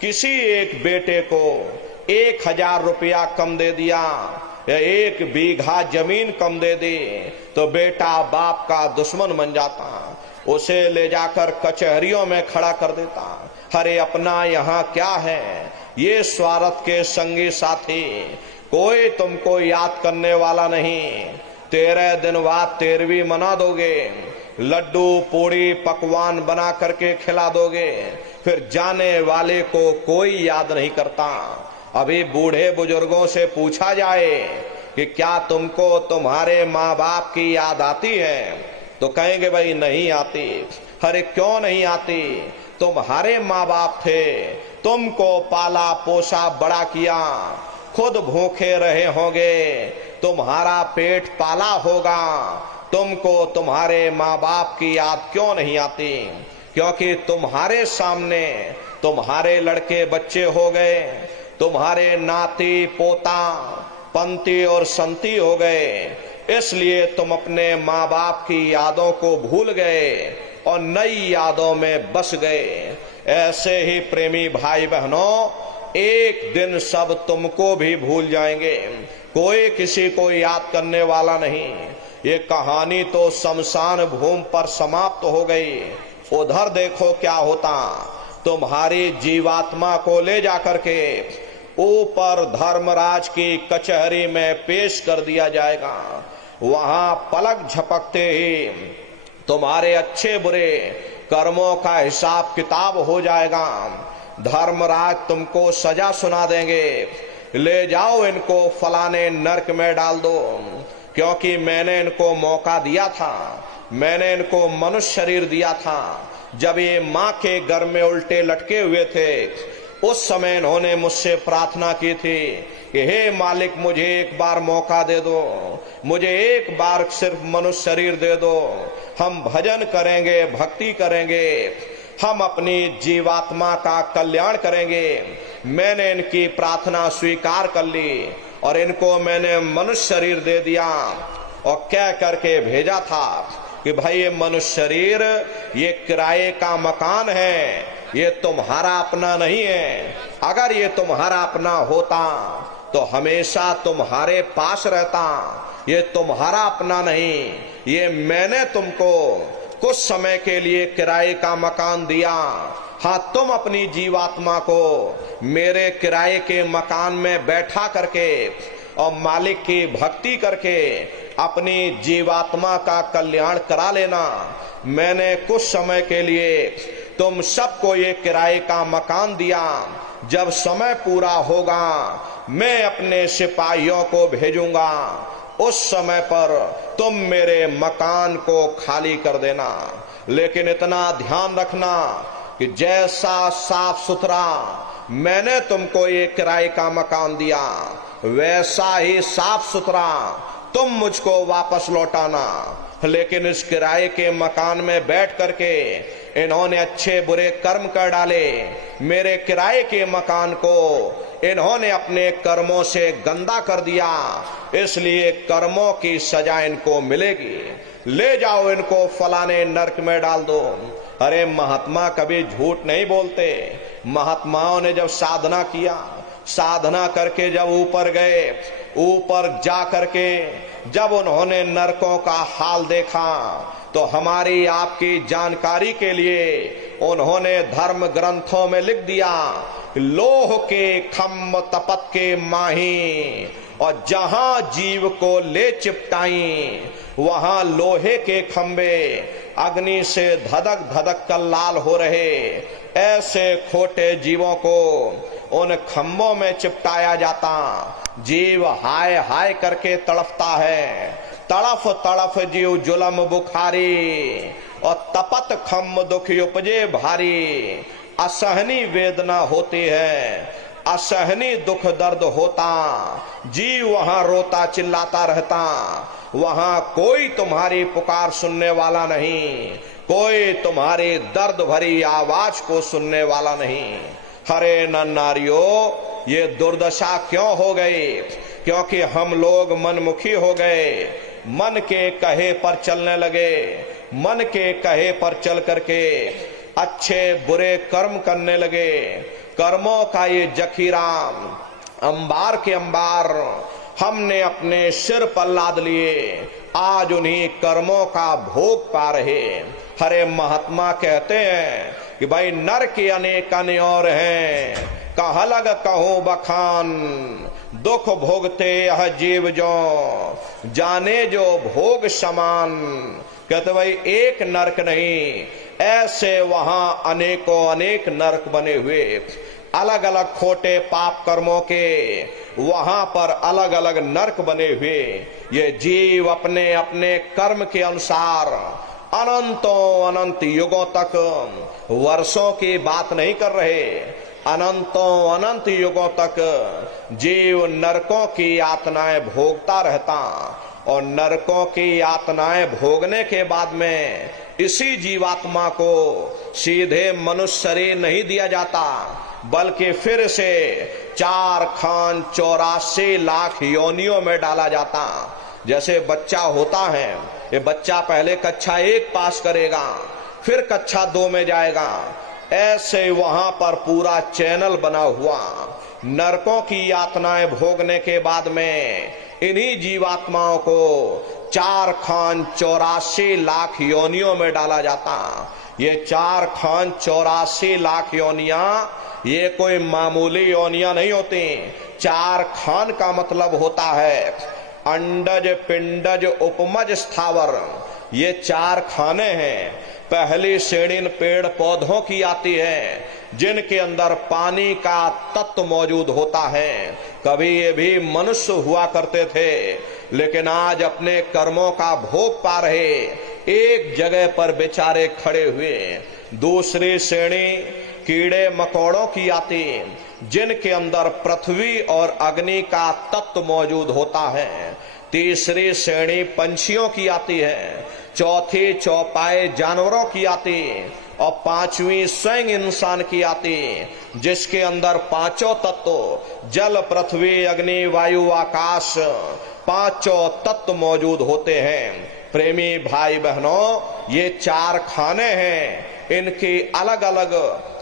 किसी एक बेटे को 1000 रुपया कम दे दिया या 1 बीघा जमीन कम दे दी, तो बेटा बाप का दुश्मन बन जाता, उसे ले जाकर कचहरियों में खड़ा कर देता। अरे अपना यहाँ क्या है, ये स्वार्थ के संगी साथी, कोई तुमको याद करने वाला नहीं। 13 दिन बाद 13वीं मना दोगे, लड्डू पूड़ी पकवान बना करके खिला दोगे, फिर जाने वाले को कोई याद नहीं करता। अभी बूढ़े बुजुर्गों से पूछा जाए कि क्या तुमको तुम्हारे माँ बाप की याद आती है, तो कहेंगे भाई नहीं आती। अरे क्यों नहीं आती, तुम्हारे माँ बाप थे, तुमको पाला पोसा बड़ा किया, खुद भूखे रहे होंगे, तुम्हारा पेट पाला होगा, तुमको तुम्हारे माँ बाप की याद क्यों नहीं आती? क्योंकि तुम्हारे सामने तुम्हारे लड़के बच्चे हो गए, तुम्हारे नाती पोता पंती और संती हो गए, इसलिए तुम अपने माँ बाप की यादों को भूल गए और नई यादों में बस गए। ऐसे ही प्रेमी भाई बहनों, एक दिन सब तुमको भी भूल जाएंगे, कोई किसी को याद करने वाला नहीं। ये कहानी तो शमशान भूमि पर समाप्त हो गई। उधर देखो क्या होता, तुम्हारी जीवात्मा को ले जाकर के ऊपर धर्मराज की कचहरी में पेश कर दिया जाएगा। वहां पलक झपकते ही तुम्हारे अच्छे बुरे कर्मों का हिसाब किताब हो जाएगा। धर्मराज तुमको सजा सुना देंगे, ले जाओ इनको फलाने नरक में डाल दो, क्योंकि मैंने इनको मौका दिया था, मैंने इनको मनुष्य शरीर दिया था। जब ये माँ के गर्भ में उल्टे लटके हुए थे, उस समय इन्होंने मुझसे प्रार्थना की थी कि हे मालिक, मुझे एक बार मौका दे दो, मुझे एक बार सिर्फ मनुष्य शरीर दे दो, हम भजन करेंगे, भक्ति करेंगे, हम अपनी जीवात्मा का कल्याण करेंगे। मैंने इनकी प्रार्थना स्वीकार कर ली और इनको मैंने मनुष्य शरीर दे दिया और कह करके भेजा था कि भाई ये मनुष्य शरीर ये किराए का मकान है, ये तुम्हारा अपना नहीं है। अगर ये तुम्हारा अपना होता तो हमेशा तुम्हारे पास रहता। ये तुम्हारा अपना नहीं, ये मैंने तुमको कुछ समय के लिए किराए का मकान दिया। हाँ, तुम अपनी जीवात्मा को मेरे किराए के मकान में बैठा करके और मालिक की भक्ति करके अपनी जीवात्मा का कल्याण करा लेना। मैंने कुछ समय के लिए तुम सबको ये किराए का मकान दिया। जब समय पूरा होगा मैं अपने सिपाहियों को भेजूंगा, उस समय पर तुम मेरे मकान को खाली कर देना। लेकिन इतना ध्यान रखना कि जैसा साफ सुथरा मैंने तुमको ये किराए का मकान दिया, वैसा ही साफ सुथरा तुम मुझको वापस लौटाना। लेकिन इस किराए के मकान में बैठ करके इन्होंने अच्छे बुरे कर्म कर डाले। मेरे किराए के मकान को इन्होंने अपने कर्मों से गंदा कर दिया, इसलिए कर्मों की सजा इनको मिलेगी। ले जाओ, इनको फलाने नरक में डाल दो। अरे महात्मा कभी झूठ नहीं बोलते। महात्माओं ने जब साधना किया, साधना करके जब ऊपर गए, ऊपर जा करके जब उन्होंने नरकों का हाल देखा, तो हमारी आपकी जानकारी के लिए उन्होंने धर्म ग्रंथों में लिख दिया, लोह के खम्भ तपत के माही, और जहां जीव को ले चिपटाई वहां लोहे के खंबे अग्नि से धधक धधक कर लाल हो रहे। ऐसे खोटे जीवों को उन खंभों में चिपटाया जाता। जीव हाय हाय करके तड़फता है, तड़फ तड़फ जीव जुलम बुखारी, और तपत खम्भ दुख उपजे भारी। असहनी वेदना होती है, असहनी दुख दर्द होता, जीव वहां रोता चिल्लाता रहता। वहां कोई तुम्हारी पुकार सुनने वाला नहीं, कोई तुम्हारी दर्द भरी आवाज को सुनने वाला नहीं। हरे नारियों, ये दुर्दशा क्यों हो गई? क्योंकि हम लोग मनमुखी हो गए, मन के कहे पर चलने लगे। मन के कहे पर चल करके अच्छे बुरे कर्म करने लगे। कर्मों का ये जखीरा अंबार के अंबार हमने अपने सिर पर लाद लिए, आज उन्हीं कर्मों का भोग पा रहे। हरे महात्मा कहते हैं कि भाई नर के अनेक और हैं, कह लग कहूं बखान, दुख भोगते यह जीव जो, जाने जो भोग समान। कहते भाई एक नरक नहीं, ऐसे वहां अनेकों अनेक नरक बने हुए। अलग अलग खोटे पाप कर्मों के वहां पर अलग अलग नरक बने हुए। ये जीव अपने अपने कर्म के अनुसार अनंतों अनंत युगों तक, वर्षों की बात नहीं कर रहे, अनंतों अनंत युगों तक जीव नरकों की यातनाएं भोगता रहता। और नरकों की यातनाएं भोगने के बाद में इसी जीवात्मा को सीधे मनुष्य शरीर नहीं दिया जाता, बल्कि फिर से 4 खान 84 लाख योनियों में डाला जाता। जैसे बच्चा होता है, ये बच्चा पहले कक्षा 1 पास करेगा, फिर कक्षा 2 में जाएगा। ऐसे वहां पर पूरा चैनल बना हुआ। नरकों की यातनाएं भोगने के बाद में इन्हीं जीवात्माओं को 4 खान 84 लाख योनियों में डाला जाता। ये 4 खान 84 लाख योनियां ये कोई मामूली योनियां नहीं होती। 4 खान का मतलब होता है अंडज पिंडज उपमज स्थावर, ये 4 खाने हैं। पहली श्रेणी पेड़ पौधों की आती है, जिनके अंदर पानी का तत्व मौजूद होता है। कभी ये भी मनुष्य हुआ करते थे, लेकिन आज अपने कर्मों का भोग पा रहे, एक जगह पर बेचारे खड़े हुए। दूसरी श्रेणी कीड़े मकोड़ों की आती, जिनके अंदर पृथ्वी और अग्नि का तत्व मौजूद होता है। तीसरी श्रेणी पंछियों की आती है, चौथी चौपाए जानवरों की आती, और पांचवी स्वयं इंसान की आती, जिसके अंदर पांचों तत्व जल पृथ्वी अग्नि वायु आकाश पांचों तत्व मौजूद होते हैं। प्रेमी भाई बहनों, ये चार खाने हैं, इनकी अलग अलग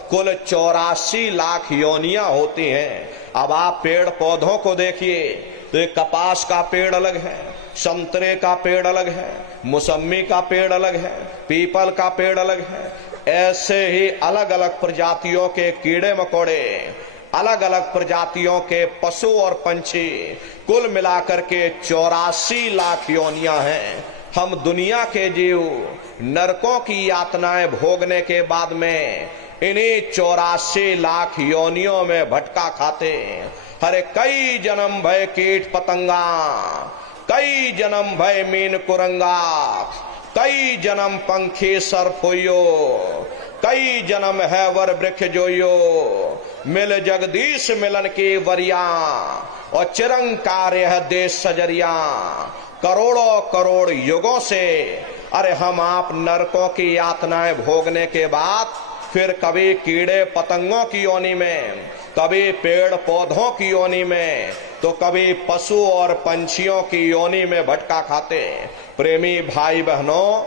कुल 84 लाख योनियां होती हैं। अब आप पेड़ पौधों को देखिए तो एक कपास का पेड़ अलग है, संतरे का पेड़ अलग है, मौसमी का पेड़ अलग है, पीपल का पेड़ अलग है। ऐसे ही अलग अलग प्रजातियों के कीड़े मकोड़े, अलग अलग प्रजातियों के पशु और पंछी, कुल मिलाकर के 84 लाख योनियां हैं। हम दुनिया के जीव नरकों की यातनाएं भोगने के बाद में इन्हीं 84 लाख योनियों में भटका खाते। हरे कई जन्म भय कीट पतंगा, कई जन्म भय मीन कुरंगा, कई जन्म पंखी सरफोयो, कई जन्म है वर वृक्ष जोयो, मिल जगदीश मिलन की वरिया, और चिरंकार्य है देश सजरिया। करोड़ों करोड़ युगों से अरे हम आप नरकों की यातनाएं भोगने के बाद फिर कभी कीड़े पतंगों की योनि में, कभी पेड़ पौधों की योनि में, तो कभी पशु और पंछियों की योनि में भटका खाते। प्रेमी भाई बहनों,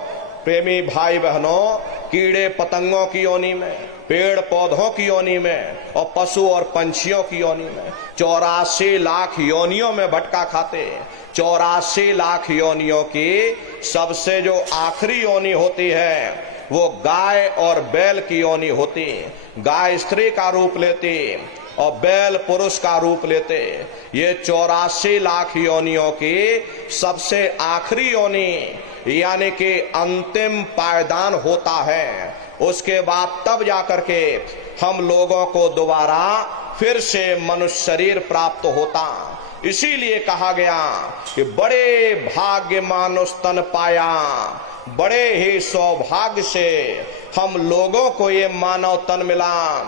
कीड़े पतंगों की योनि में, पेड़ पौधों की योनि में और पशु और पंछियों की योनि में 84 लाख योनियों में भटका खाते। 84 लाख योनियों की सबसे जो आखिरी योनि होती है वो गाय और बैल की योनि होती। गाय स्त्री का रूप लेती और बैल पुरुष का रूप लेते। ये 84 लाख योनियों की सबसे आखिरी योनि यानी कि अंतिम पायदान होता है। उसके बाद तब जाकर के हम लोगों को दोबारा फिर से मनुष्य शरीर प्राप्त होता। इसीलिए कहा गया कि बड़े भाग्य मानुष तन पाया, बड़े ही सौभाग्य से हम लोगों को ये मानव तन मिला।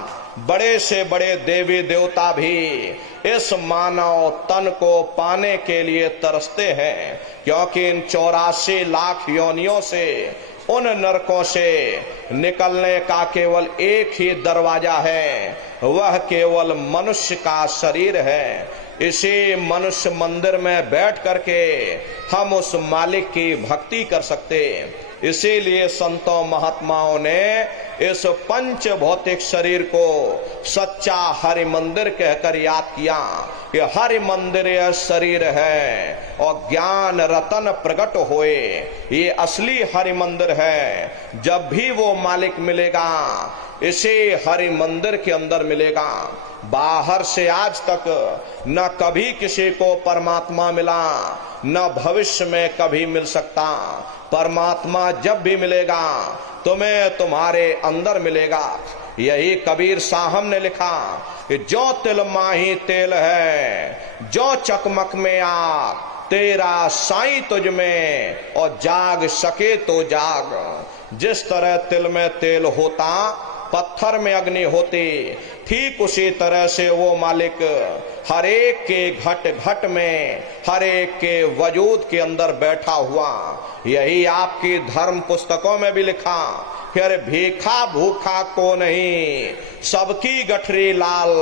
बड़े से बड़े देवी देवता भी इस मानव तन को पाने के लिए तरसते हैं, क्योंकि इन 84 लाख योनियों से, उन नरकों से निकलने का केवल एक ही दरवाजा है, वह केवल मनुष्य का शरीर है। इसी मनुष्य मंदिर में बैठ करके हम उस मालिक की भक्ति कर सकते। इसीलिए संतों महात्माओं ने इस पंच भौतिक शरीर को सच्चा हरि मंदिर कहकर याद किया कि हरि मंदिर यह शरीर है और ज्ञान रतन प्रकट होए। ये असली हरि मंदिर है। जब भी वो मालिक मिलेगा इसे हरि मंदिर के अंदर मिलेगा। बाहर से आज तक न कभी किसी को परमात्मा मिला, न भविष्य में कभी मिल सकता। परमात्मा जब भी मिलेगा तुम्हें तुम्हारे अंदर मिलेगा। यही कबीर साहब ने लिखा कि जो तिल माही तेल है, जो चकमक में आग, तेरा साईं तुझ में और जाग सके तो जाग। जिस तरह तिल में तेल होता, पत्थर में अग्नि होती, ठीक उसी तरह से वो मालिक हर एक के घट घट में, हर एक के वजूद के अंदर बैठा हुआ। यही आपकी धर्म पुस्तकों में भी लिखा, फिर भीखा भूखा को नहीं, सबकी गठरी लाल,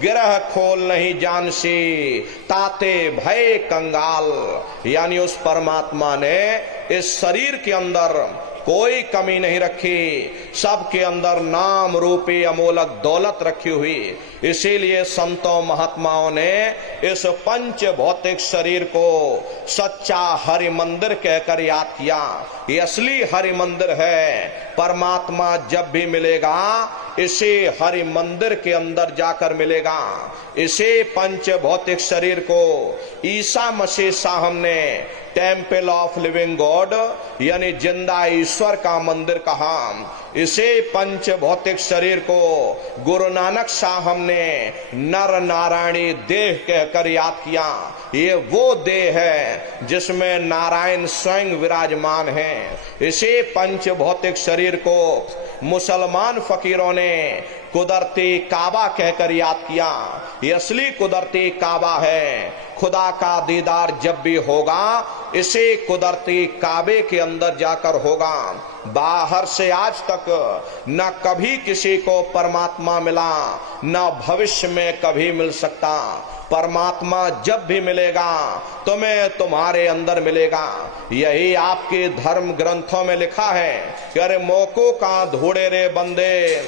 गिरह खोल नहीं जानसी, ताते भय कंगाल। यानी उस परमात्मा ने इस शरीर के अंदर कोई कमी नहीं रखी, सबके अंदर नाम रूपी अमोलक दौलत रखी हुई। इसीलिए संतों महात्माओं ने इस पंच भौतिक शरीर को सच्चा हरि मंदिर कहकर याद किया। ये असली हरि मंदिर है। परमात्मा जब भी मिलेगा इसे हरि मंदिर के अंदर जाकर मिलेगा। इसे पंच भौतिक शरीर को ईसा मसीह साहब ने टेम्पल ऑफ लिविंग गॉड यानी जिंदा ईश्वर का मंदिर कहा। इसे पंच भौतिक शरीर को गुरु नानक साहब ने नर नारायणी देह कहकर याद किया। ये वो देह है जिसमें नारायण स्वयं विराजमान है। इसे पंच भौतिक शरीर को मुसलमान फकीरों ने कुदरती काबा कहकर याद किया। ये असली कुदरती काबा है। खुदा का दीदार जब भी होगा इसे कुदरती काबे के अंदर जाकर होगा। बाहर से आज तक न कभी किसी को परमात्मा मिला, न भविष्य में कभी मिल सकता। परमात्मा जब भी मिलेगा तुम्हें तुम्हारे अंदर मिलेगा। यही आपके धर्म ग्रंथों में लिखा है कि अरे मोको का ढूंढे रे बंदे,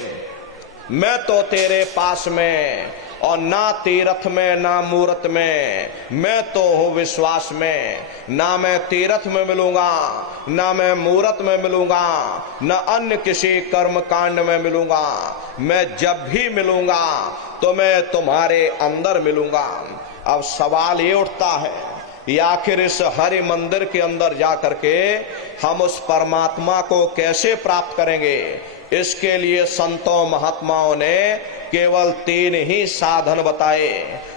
मैं तो तेरे पास में, और ना तीरथ में ना मूरत में, मैं तो हूं विश्वास में। ना मैं तीरथ में मिलूंगा, ना मैं मूरत में मिलूंगा, न अन्य किसी कर्म कांड में मिलूंगा। मैं जब भी मिलूंगा तो मैं तुम्हारे अंदर मिलूंगा। अब सवाल ये उठता है कि आखिर इस हरि मंदिर के अंदर जा करके हम उस परमात्मा को कैसे प्राप्त करेंगे? इसके लिए संतों महात्माओं ने केवल 3 ही साधन बताए।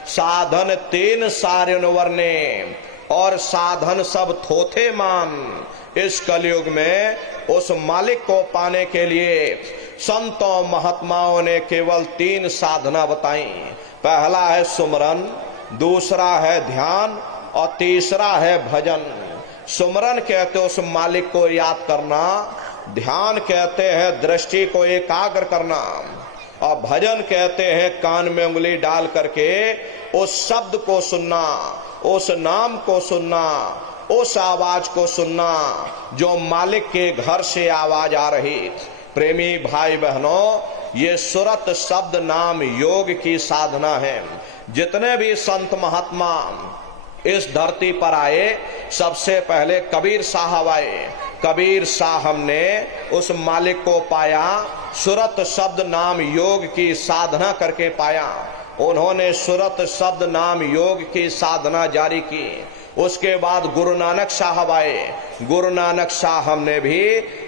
साधन 3 सारिन वर्णे, और साधन सब थोथे मान। इस कलयुग में उस मालिक को पाने के लिए संतों महात्माओं ने केवल 3 साधना बताई। पहला है सुमरन, दूसरा है ध्यान, और तीसरा है भजन। सुमरन कहते उस मालिक को याद करना, ध्यान कहते हैं दृष्टि को एकाग्र करना, और भजन कहते हैं कान में उंगली डाल करके उस शब्द को सुनना, उस नाम को सुनना, उस आवाज को सुनना जो मालिक के घर से आवाज आ रही। प्रेमी भाई बहनों, ये सुरत शब्द नाम योग की साधना है। जितने भी संत महात्मा इस धरती पर आए, सबसे पहले कबीर साहब आए। कबीर साहब ने उस मालिक को पाया, सुरत शब्द नाम योग की साधना करके पाया। उन्होंने सुरत शब्द नाम योग की साधना जारी की। उसके बाद गुरु नानक साहब आए। गुरु नानक साहब ने भी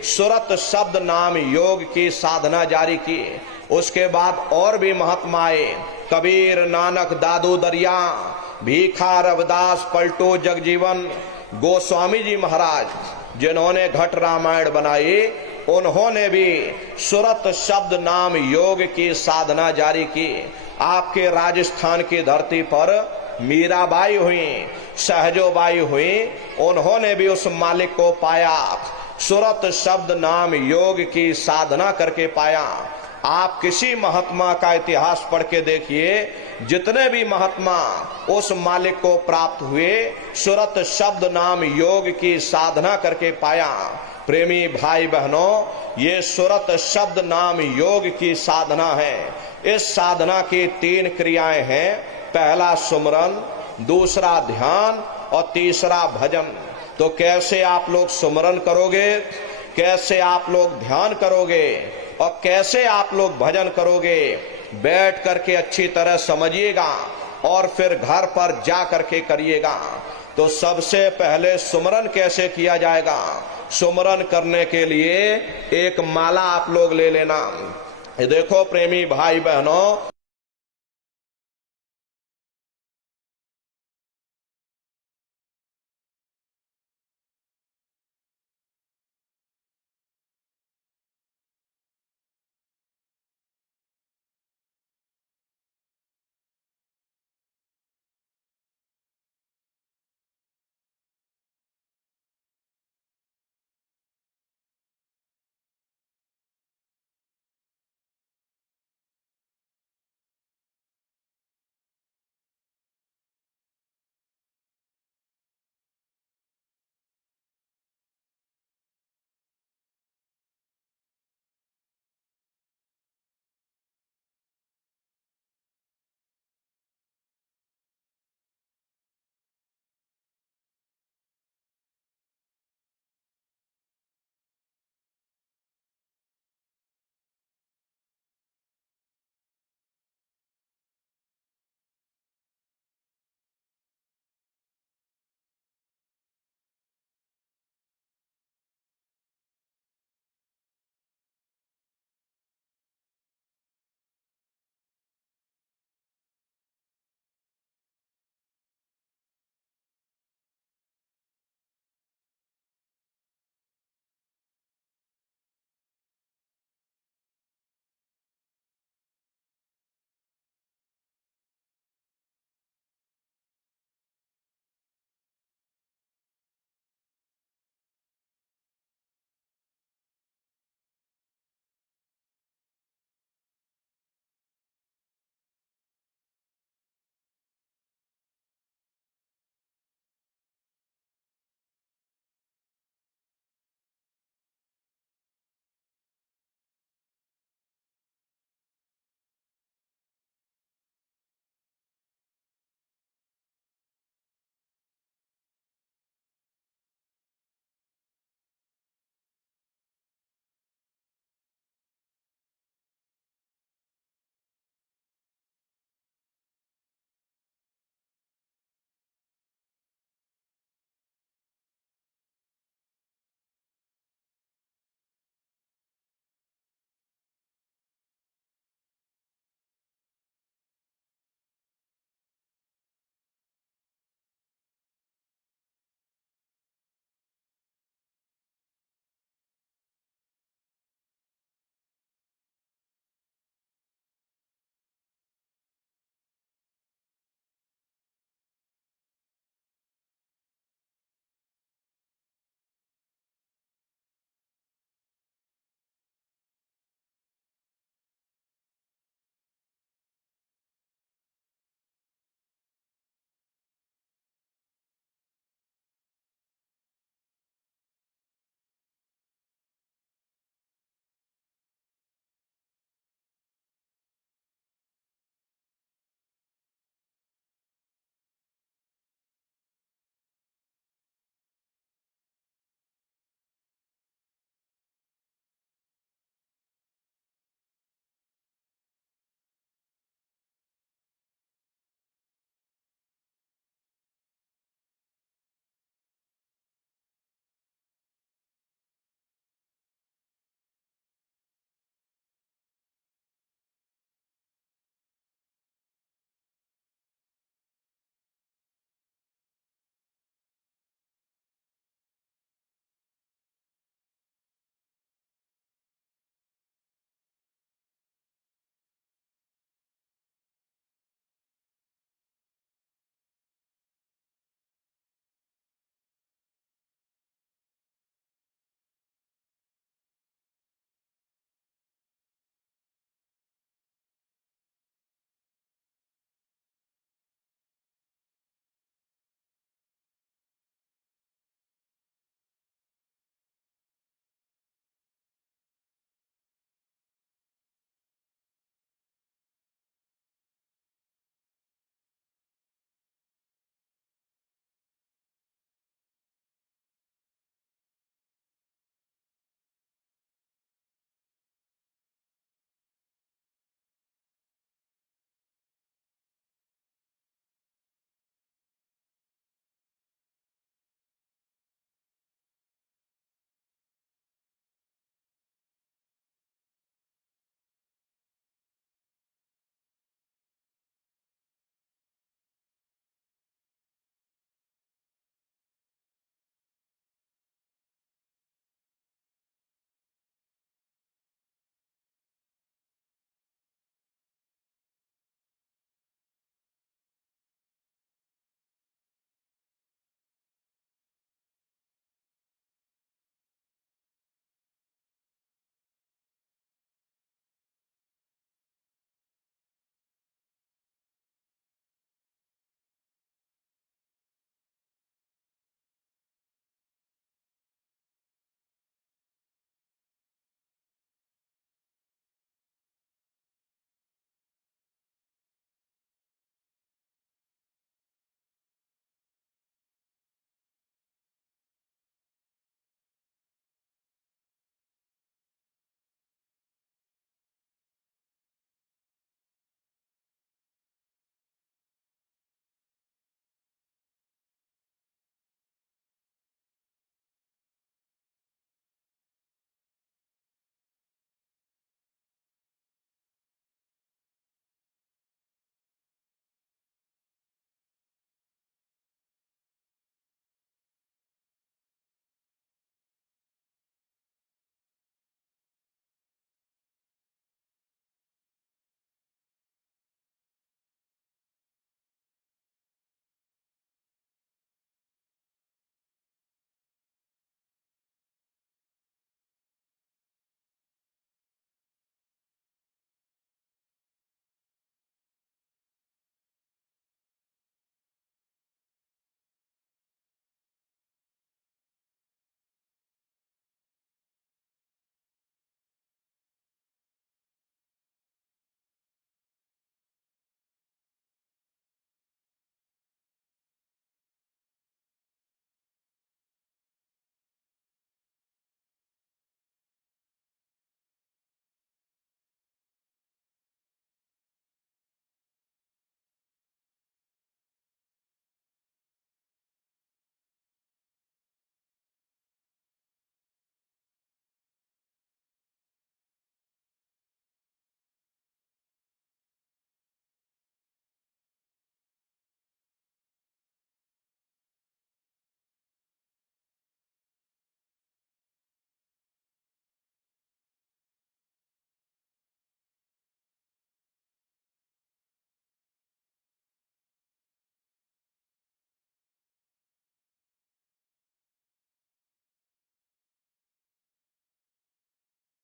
सुरत शब्द नाम योग की साधना जारी की। उसके बाद और भी महात्मा आए, कबीर, नानक, दादू दरिया, भीखा, रविदास, पलटू, जगजीवन, गोस्वामी जी महाराज, जिन्होंने घट रामायण बनाई, उन्होंने भी सुरत शब्द नाम योग की साधना जारी की। आपके राजस्थान की धरती पर मीराबाई हुई, सहजोबाई हुई, उन्होंने भी उस मालिक को पाया, सुरत शब्द नाम योग की साधना करके पाया। आप किसी महात्मा का इतिहास पढ़ के देखिए, जितने भी महात्मा उस मालिक को प्राप्त हुए, सुरत शब्द नाम योग की साधना करके पाया। प्रेमी भाई बहनों, ये सुरत शब्द नाम योग की साधना है। इस साधना की 3 क्रियाएं हैं। पहला सुमरन, दूसरा ध्यान, और तीसरा भजन। तो कैसे आप लोग सुमरन करोगे, कैसे आप लोग ध्यान करोगे, और कैसे आप लोग भजन करोगे, बैठ करके अच्छी तरह समझिएगा और फिर घर पर जा करके करिएगा। तो सबसे पहले सुमरन कैसे किया जाएगा? सुमरन करने के लिए एक माला आप लोग ले लेना। ये देखो प्रेमी भाई बहनों,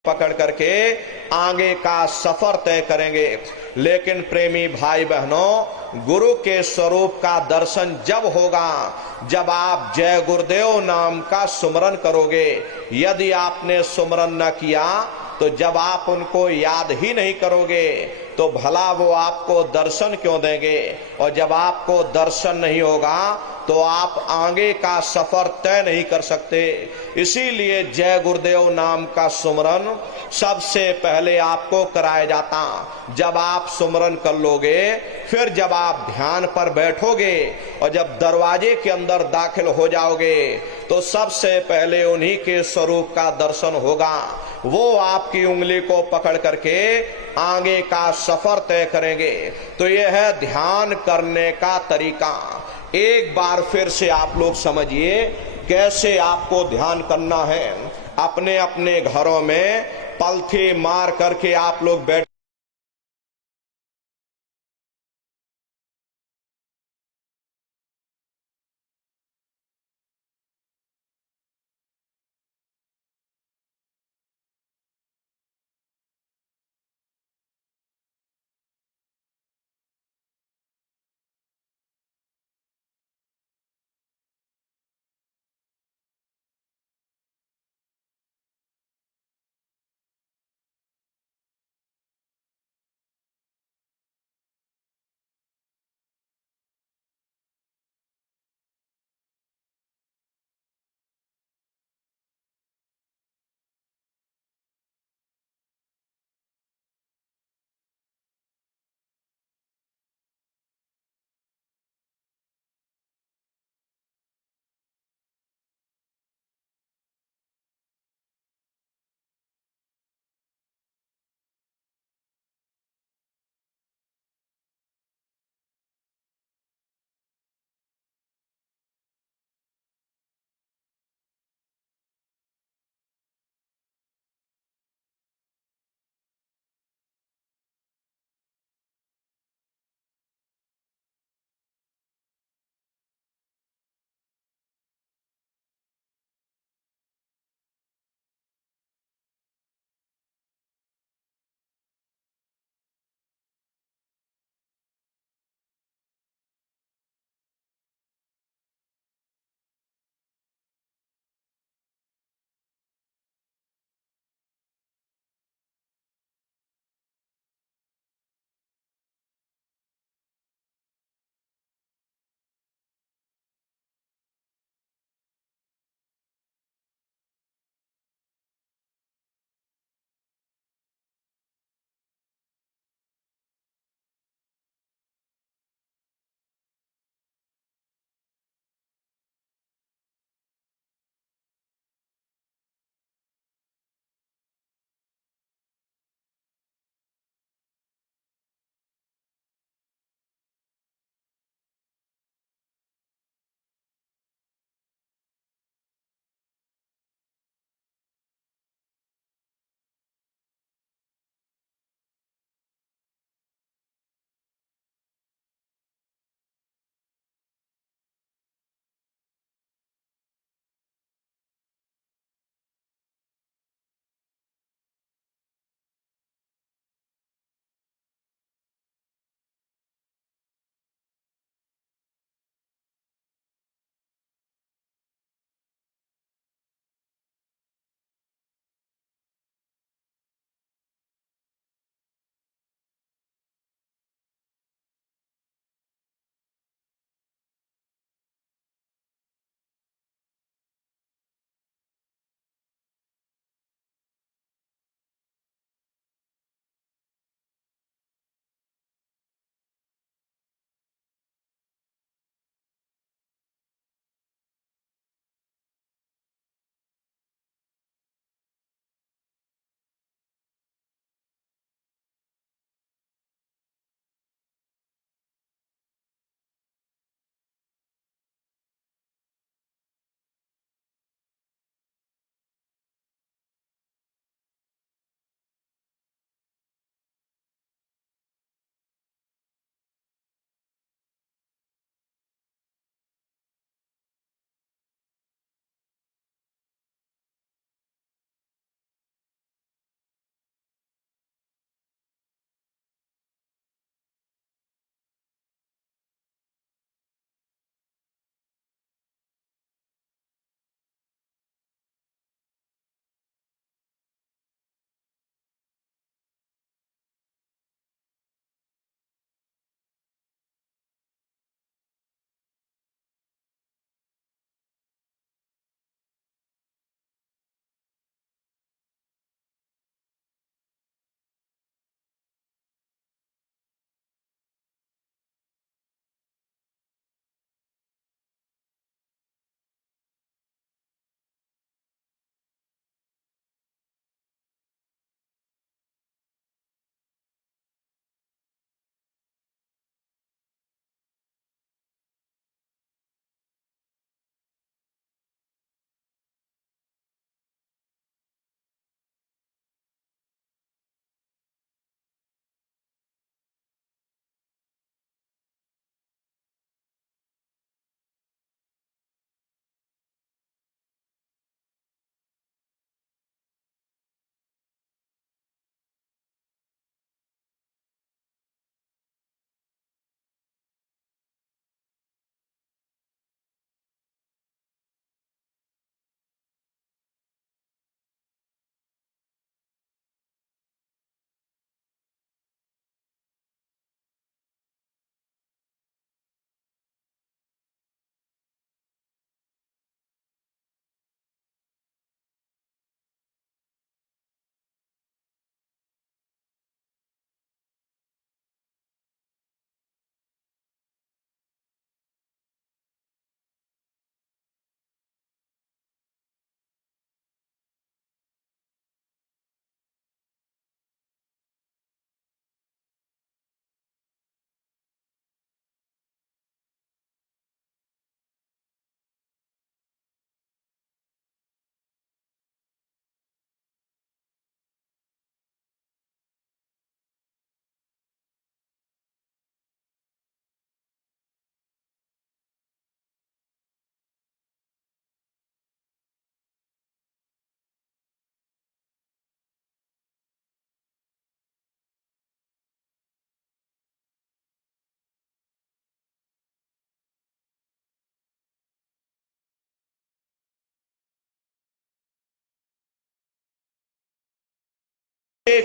पकड़ करके आगे का सफर तय करेंगे। लेकिन प्रेमी भाई बहनों, गुरु के स्वरूप का दर्शन जब होगा जब आप जय गुरुदेव नाम का सुमरन करोगे। यदि आपने सुमरन न किया तो जब आप उनको याद ही नहीं करोगे तो भला वो आपको दर्शन क्यों देंगे। और जब आपको दर्शन नहीं होगा तो आप आगे का सफर तय नहीं कर सकते। इसीलिए जय गुरुदेव नाम का सुमरन सबसे पहले आपको कराया जाता। जब आप सुमरन कर लोगे, फिर जब आप ध्यान पर बैठोगे और जब दरवाजे के अंदर दाखिल हो जाओगे तो सबसे पहले उन्हीं के स्वरूप का दर्शन होगा। वो आपकी उंगली को पकड़ करके आगे का सफर तय करेंगे। तो यह है ध्यान करने का तरीका। एक बार फिर से आप लोग समझिए कैसे आपको ध्यान करना है। अपने अपने घरों में पलथी मार करके आप लोग बैठ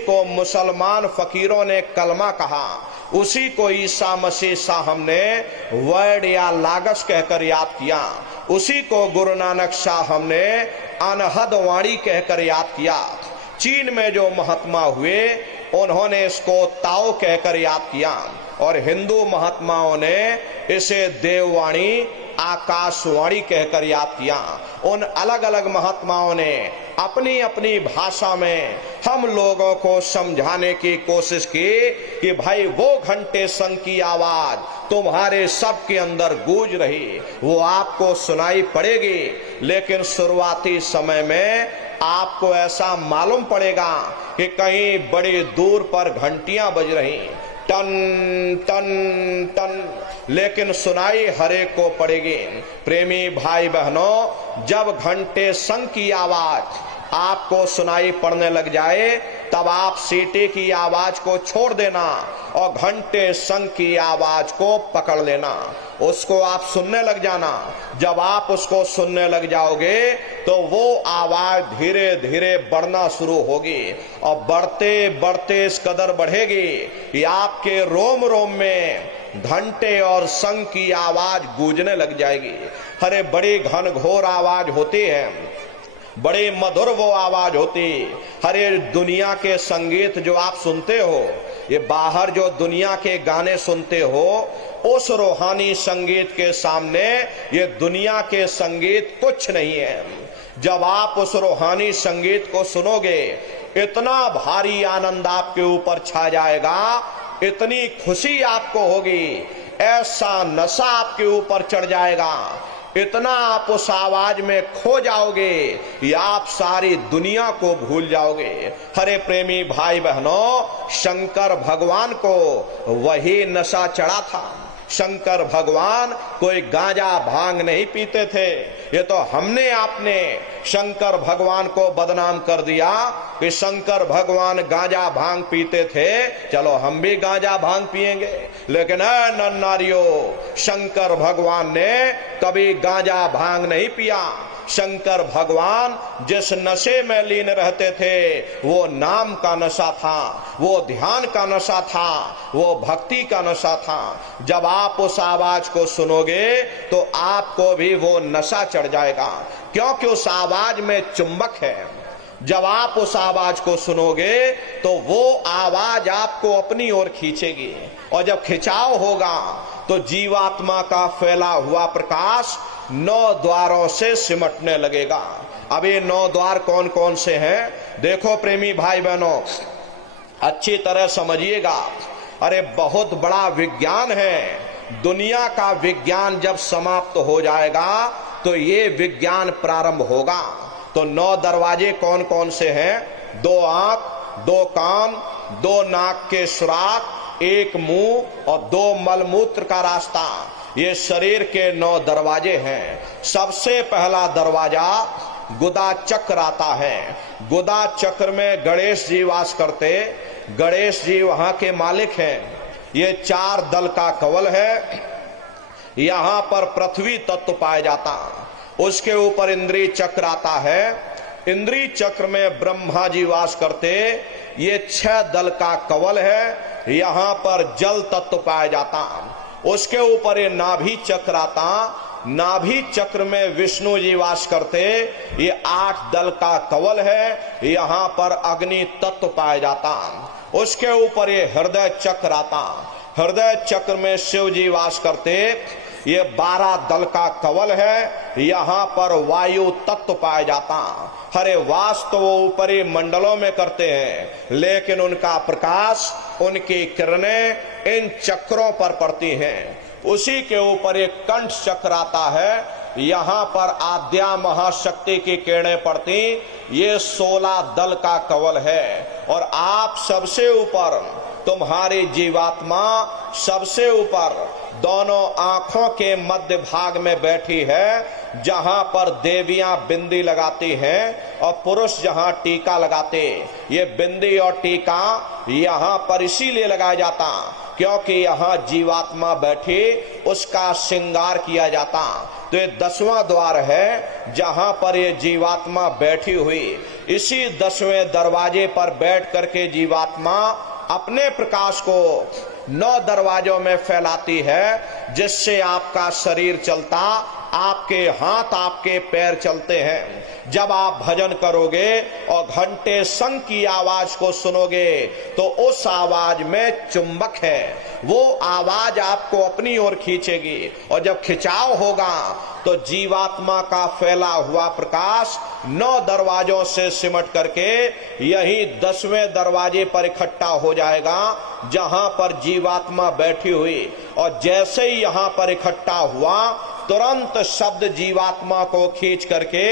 को मुसलमान फकीरों ने कलमा कहा, उसी को ईसा मसीह सा हमने वर्ड या लागस कहकर याद किया, उसी को गुरु नानक शाह हमने अनहद वाणी कहकर याद किया। चीन में जो महात्मा हुए उन्होंने इसको ताओ कहकर याद किया और हिंदू महात्माओं ने इसे देववाणी आकाशवाणी कहकर याद किया। उन अलग अलग महात्माओं ने अपनी अपनी भाषा में हम लोगों को समझाने की कोशिश की कि भाई वो घंटे संग की आवाज तुम्हारे सबके अंदर गूंज रही, वो आपको सुनाई पड़ेगी, लेकिन शुरुआती समय में आपको ऐसा मालूम पड़ेगा कि कहीं बड़ी दूर पर घंटियां बज रही, टन टन टन, लेकिन सुनाई हरेक को पड़ेगी। प्रेमी भाई बहनों, जब घंटे संग की आवाज आपको सुनाई पड़ने लग जाए तब आप सीटी की आवाज को छोड़ देना और घंटे संग की आवाज को पकड़ लेना, उसको आप सुनने लग जाना। जब आप उसको सुनने लग जाओगे तो वो आवाज धीरे धीरे बढ़ना शुरू होगी और बढ़ते बढ़ते इस कदर बढ़ेगी कि आपके रोम रोम में घंटे और संग की आवाज गूंजने लग जाएगी। अरे बड़ी घन घोर आवाज होती है, बड़ी मधुर वो आवाज होती। हरे दुनिया के संगीत जो आप सुनते हो, ये बाहर जो दुनिया के गाने सुनते हो, उस रूहानी संगीत के सामने ये दुनिया के संगीत कुछ नहीं है। जब आप उस रूहानी संगीत को सुनोगे, इतना भारी आनंद आपके ऊपर छा जाएगा, इतनी खुशी आपको होगी, ऐसा नशा आपके ऊपर चढ़ जाएगा, इतना आप उस आवाज में खो जाओगे कि आप सारी दुनिया को भूल जाओगे। हरे प्रेमी भाई बहनों, शंकर भगवान को वही नशा चढ़ा था। शंकर भगवान कोई गांजा भांग नहीं पीते थे। ये तो हमने आपने शंकर भगवान को बदनाम कर दिया कि शंकर भगवान गांजा भांग पीते थे, चलो हम भी गांजा भांग पिएंगे। लेकिन नर नारियों, शंकर भगवान ने कभी गांजा भांग नहीं पिया। शंकर भगवान जिस नशे में लीन रहते थे वो नाम का नशा था, वो ध्यान का नशा था, वो भक्ति का नशा था। जब आप उस आवाज को सुनोगे तो आपको भी वो नशा चढ़ जाएगा, क्योंकि उस आवाज में चुंबक है। जब आप उस आवाज को सुनोगे तो वो आवाज आपको अपनी ओर खींचेगी और जब खिंचाव होगा तो जीवात्मा का फैला हुआ प्रकाश 9 द्वारों से सिमटने लगेगा। अब ये 9 द्वार कौन कौन से हैं? देखो प्रेमी भाई बहनों, अच्छी तरह समझिएगा। अरे बहुत बड़ा विज्ञान है। दुनिया का विज्ञान जब समाप्त हो जाएगा तो ये विज्ञान प्रारंभ होगा। तो 9 दरवाजे कौन कौन से हैं? 2 आंख, 2 कान, 2 नाक के सुराख, 1 मुंह और 2 मलमूत्र का रास्ता। ये शरीर के 9 दरवाजे हैं। सबसे पहला दरवाजा गुदा चक्र आता है। गुदा चक्र में गणेश जी वास करते। गणेश जी वहां के मालिक हैं। ये 4 दल का कवल है। यहां पर पृथ्वी तत्व पाया जाता। उसके ऊपर इंद्रिय चक्र आता है। इंद्रिय चक्र में ब्रह्मा जी वास करते। ये 6 दल का कवल है। यहां पर जल तत्व पाया जाता। उसके ऊपर ये नाभि चक्र आता। नाभि चक्र में विष्णु जी वास करते। ये 8 दल का कवल है। यहां पर अग्नि तत्व पाया जाता। उसके ऊपर ये हृदय चक्र आता। हृदय चक्र में शिव जी वास करते। ये 12 दल का कवल है। यहां पर वायु तत्व पाया जाता। हरे वास तो वो ऊपरी मंडलों में करते हैं, लेकिन उनका प्रकाश, उनकी किरणें इन चक्रों पर पड़ती हैं। उसी के ऊपर एक कंठ चक्र आता है। यहां पर आद्या महाशक्ति की किरणें पड़ती। ये 16 दल का कवल है। और आप सबसे ऊपर, तुम्हारी जीवात्मा सबसे ऊपर दोनों आंखों के मध्य भाग में बैठी है, जहां पर देवियां बिंदी लगाती हैं और पुरुष जहां टीका लगाते। ये बिंदी और टीका यहां पर इसीलिए लगाया जाता क्योंकि यहां जीवात्मा बैठी उसका श्रृंगार किया जाता। तो ये 10वां द्वार है जहां पर ये जीवात्मा बैठी हुई। इसी 10वें दरवाजे पर बैठ करके जीवात्मा अपने प्रकाश को 9 दरवाजों में फैलाती है, जिससे आपका शरीर चलता, आपके हाथ आपके पैर चलते हैं। जब आप भजन करोगे और घंटे शंख की आवाज को सुनोगे तो उस आवाज में चुंबक है, वो आवाज आपको अपनी ओर खींचेगी। और जब खिंचाव होगा तो जीवात्मा का फैला हुआ प्रकाश 9 दरवाजों से सिमट करके यही 10वें दरवाजे पर इकट्ठा हो जाएगा जहां पर जीवात्मा बैठी हुई। और जैसे ही यहां पर इकट्ठा हुआ तुरंत शब्द जीवात्मा को खींच करके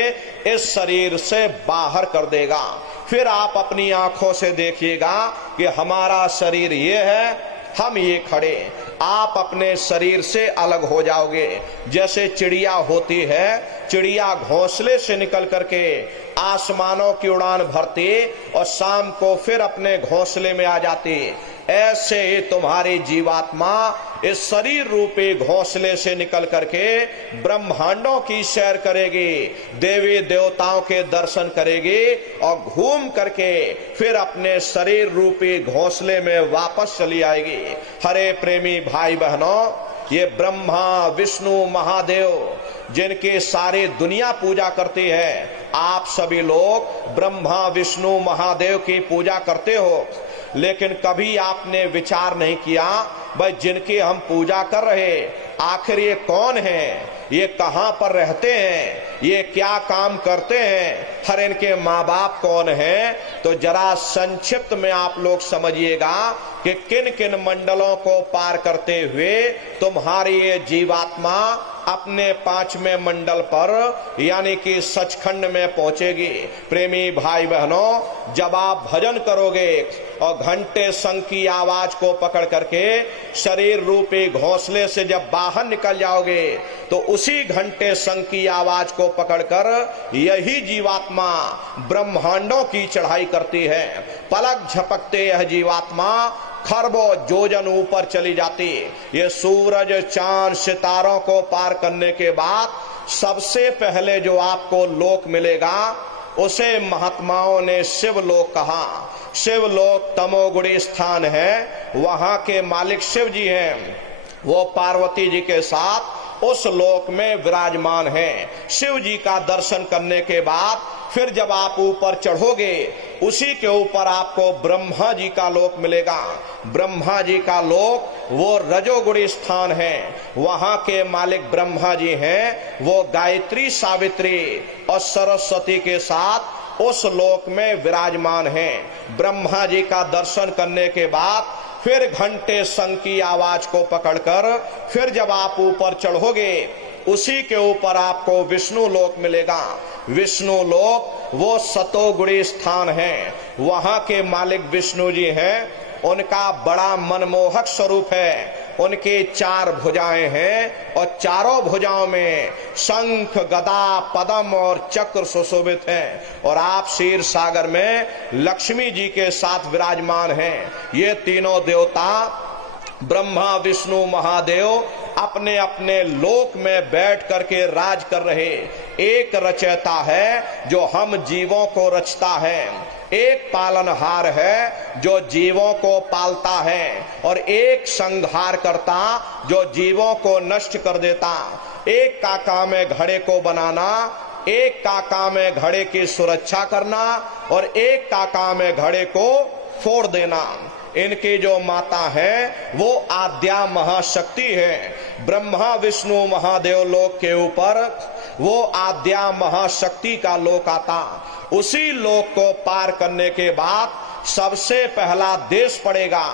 इस शरीर से बाहर कर देगा। फिर आप अपनी आंखों से देखिएगा कि हमारा शरीर ये है, हम ये खड़े। आप अपने शरीर से अलग हो जाओगे। जैसे चिड़िया होती है, चिड़िया घोंसले से निकल करके आसमानों की उड़ान भरती और शाम को फिर अपने घोंसले में आ जाती, ऐसे ही तुम्हारी जीवात्मा इस शरीर रूपी घोंसले से निकल करके ब्रह्मांडों की सैर करेगी, देवी देवताओं के दर्शन करेगी और घूम करके फिर अपने शरीर रूपी घोंसले में वापस चली आएगी। हरे प्रेमी भाई बहनों, ये ब्रह्मा विष्णु महादेव जिनकी सारी दुनिया पूजा करती है, आप सभी लोग ब्रह्मा विष्णु महादेव की पूजा करते हो, लेकिन कभी आपने विचार नहीं किया भाई जिनकी हम पूजा कर रहे आखिर ये कौन है, ये कहां पर रहते हैं, ये क्या काम करते हैं, हर इनके माँ बाप कौन हैं। तो जरा संक्षिप्त में आप लोग समझिएगा कि किन किन मंडलों को पार करते हुए तुम्हारी ये जीवात्मा अपने 5वें मंडल पर यानी कि सचखंड में पहुंचेगी। प्रेमी भाई बहनों, जब आप भजन करोगे और घंटे शंख की आवाज को पकड़ करके शरीर रूपी घोंसले से जब बाहर निकल जाओगे तो उसी घंटे शंख की आवाज को पकड़कर यही जीवात्मा ब्रह्मांडों की चढ़ाई करती है। पलक झपकते यह जीवात्मा खरबों योजन ऊपर चली जाती। ये सूरज चांद सितारों को पार करने के बाद सबसे पहले जो आपको लोक मिलेगा उसे महात्माओं ने शिवलोक कहा। शिवलोक तमोगुणी स्थान है, वहां के मालिक शिव जी हैं, वो पार्वती जी के साथ उस लोक में विराजमान हैं। शिव जी का दर्शन करने के बाद फिर जब आप ऊपर चढ़ोगे उसी के ऊपर आपको ब्रह्मा जी का लोक मिलेगा। ब्रह्मा जी का लोक वो रजोगुणी स्थान है, वहां के मालिक ब्रह्मा जी हैं, वो गायत्री सावित्री और सरस्वती के साथ उस लोक में विराजमान हैं। ब्रह्मा जी का दर्शन करने के बाद फिर घंटे शंख की आवाज को पकड़कर फिर जब आप ऊपर चढ़ोगे उसी के ऊपर आपको विष्णु लोक मिलेगा। विष्णु लोक वो सतोगुणी स्थान है, वहां के मालिक विष्णु जी हैं, उनका बड़ा मनमोहक स्वरूप है। उनके 4 भुजाएं हैं और चारों भुजाओं में शंख गदा पद्म और चक्र सुशोभित हैं। और आप क्षीर सागर में लक्ष्मी जी के साथ विराजमान हैं। ये तीनों देवता ब्रह्मा विष्णु महादेव अपने अपने लोक में बैठ करके राज कर रहे। एक रचयिता है जो हम जीवों को रचता है, एक पालनहार है जो जीवों को पालता है, और एक संहार करता जो जीवों को नष्ट कर देता। एक का काम है घड़े को बनाना, एक का काम है घड़े की सुरक्षा करना, और एक का काम है घड़े को फोड़ देना। इनकी जो माता है वो आद्या महाशक्ति है। ब्रह्मा विष्णु महादेव लोक के ऊपर वो आद्या महाशक्ति का लोक आता। उसी लोक को पार करने के बाद सबसे पहला देश पड़ेगा,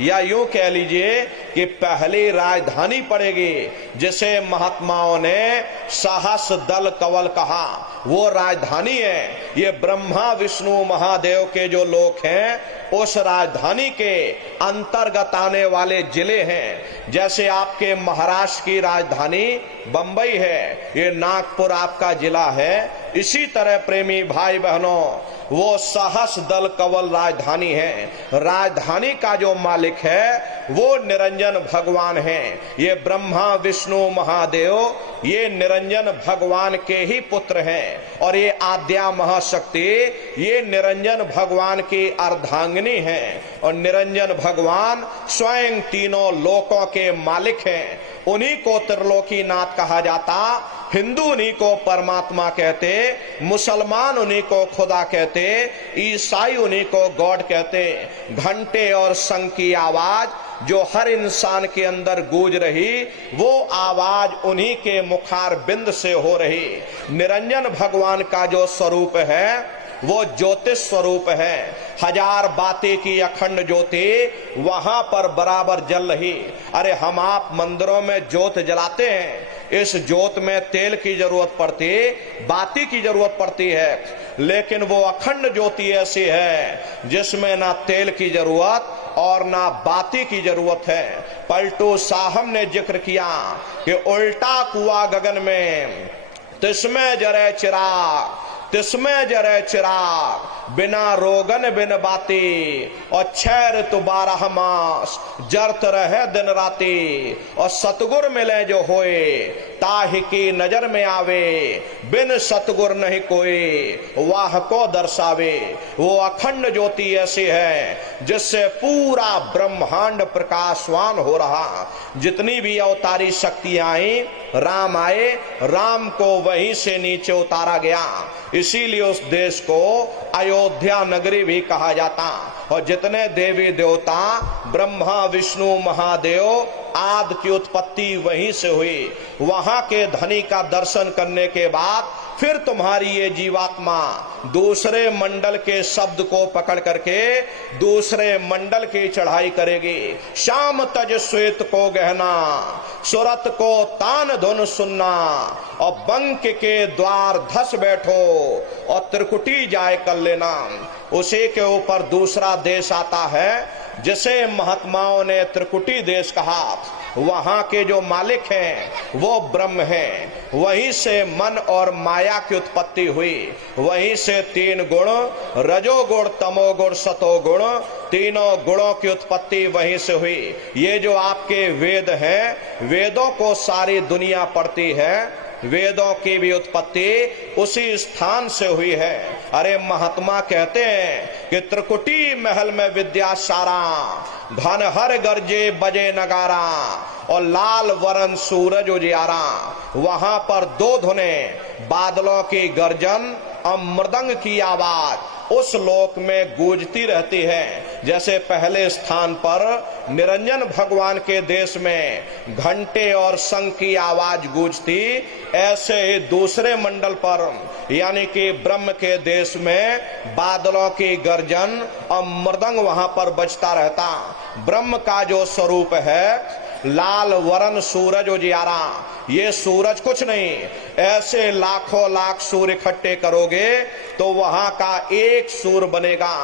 या यूं कह लीजिए कि पहली राजधानी पड़ेगी, जिसे महात्माओं ने सहस दल कवल कहा, वो राजधानी है। ये ब्रह्मा विष्णु महादेव के जो लोक हैं उस राजधानी के अंतर्गत आने वाले जिले हैं। जैसे आपके महाराष्ट्र की राजधानी बंबई है, ये नागपुर आपका जिला है, इसी तरह प्रेमी भाई बहनों, वो सहस दल कवल राजधानी है। राजधानी का जो मालिक है वो निरंजन भगवान है। ये ब्रह्मा विष्णु महादेव ये निरंजन भगवान के ही पुत्र हैं, और ये आद्या महाशक्ति ये निरंजन भगवान की अर्धांगिनी हैं, और निरंजन भगवान स्वयं तीनों लोकों के मालिक हैं। उन्हीं को त्रिलोकीनाथ कहा जाता। हिंदू उन्हीं को परमात्मा कहते, मुसलमान उन्हीं को खुदा कहते, ईसाई उन्हीं को गॉड कहते। घंटे और शंख की आवाज जो हर इंसान के अंदर गूंज रही, वो आवाज उन्हीं के मुखार बिंद से हो रही। निरंजन भगवान का जो स्वरूप है वो ज्योतिष स्वरूप है। हजार बातें की अखंड ज्योति वहां पर बराबर जल रही। अरे हम आप मंदिरों में ज्योत जलाते हैं, इस ज्योत में तेल की जरूरत पड़ती, बाती की जरूरत पड़ती है, लेकिन वो अखंड ज्योति ऐसी है जिसमें ना तेल की जरूरत और ना बाती की जरूरत है। पलटू साहब ने जिक्र किया कि उल्टा कुआ गगन में तिसमें जरे चिराग, तिसमें जरे चिराग, बिना रोगन बिन बाती, और 6 ऋतु 12 मास जरत रहे दिन राती, और सतगुर मिले जो होए ताहि की नजर में आवे, बिन सतगुर नहीं कोई वाह को दर्शावे। वो अखंड ज्योति ऐसी है जिससे पूरा ब्रह्मांड प्रकाशवान हो रहा। जितनी भी अवतारी शक्तियां आई, राम आए, राम को वहीं से नीचे उतारा गया। इसीलिए उस देश को अयोध्या नगरी भी कहा जाता। और जितने देवी देवता ब्रह्मा विष्णु महादेव आदि की उत्पत्ति वहीं से हुई। वहां के धनी का दर्शन करने के बाद फिर तुम्हारी ये जीवात्मा दूसरे मंडल के शब्द को पकड़ करके दूसरे मंडल की चढ़ाई करेगी। श्याम तज श्वेत को गहना, सुरत को तान धुन सुनना, और बंक के द्वार धस बैठो, और त्रिकुटी जाए कर लेना। उसी के ऊपर दूसरा देश आता है जिसे महात्माओं ने त्रिकुटी देश कहा। वहां के जो मालिक हैं वो ब्रह्म हैं। वहीं से मन और माया की उत्पत्ति हुई। वहीं से 3 गुण, रजोगुण तमोगुण सतोगुण, तीनों गुणों की उत्पत्ति वहीं से हुई। ये जो आपके वेद हैं, वेदों को सारी दुनिया पढ़ती है। वेदों की भी उत्पत्ति उसी स्थान से हुई है। अरे महात्मा कहते हैं कि त्रिकुटी महल में विद्या सारा, घन हर गरजे बजे नगारा, और लाल वरण सूरज उजियारा। वहां पर 2 धुनें, बादलों की गर्जन और मृदंग की आवाज उस लोक में गूंजती रहती है। जैसे पहले स्थान पर निरंजन भगवान के देश में घंटे और शंख की आवाज गूंजती, ऐसे ही दूसरे मंडल पर यानी कि ब्रह्म के देश में बादलों की गर्जन और मृदंग वहां पर बजता रहता। ब्रह्म का जो स्वरूप है लाल वरण सूरज उजियारा, ये सूरज कुछ नहीं, ऐसे लाखों लाख सूर्य इकट्ठे करोगे तो वहां का एक सूर्य बनेगा।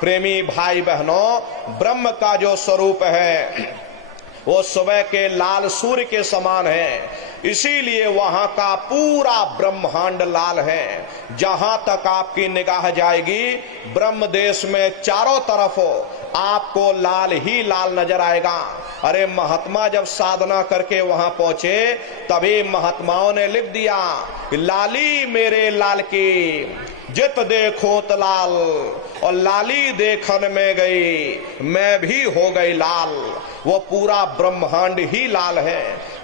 प्रेमी भाई बहनों, ब्रह्म का जो स्वरूप है वो सुबह के लाल सूर्य के समान है। इसीलिए वहां का पूरा ब्रह्मांड लाल है। जहां तक आपकी निगाह जाएगी ब्रह्म देश में चारों तरफ आपको लाल ही लाल नजर आएगा। अरे महात्मा जब साधना करके वहां पहुंचे तभी महात्माओं ने लिख दिया, लाली मेरे लाल की जित देखो त लाल, और लाली देखन में गई मैं भी हो गई लाल। वो पूरा ब्रह्मांड ही लाल है।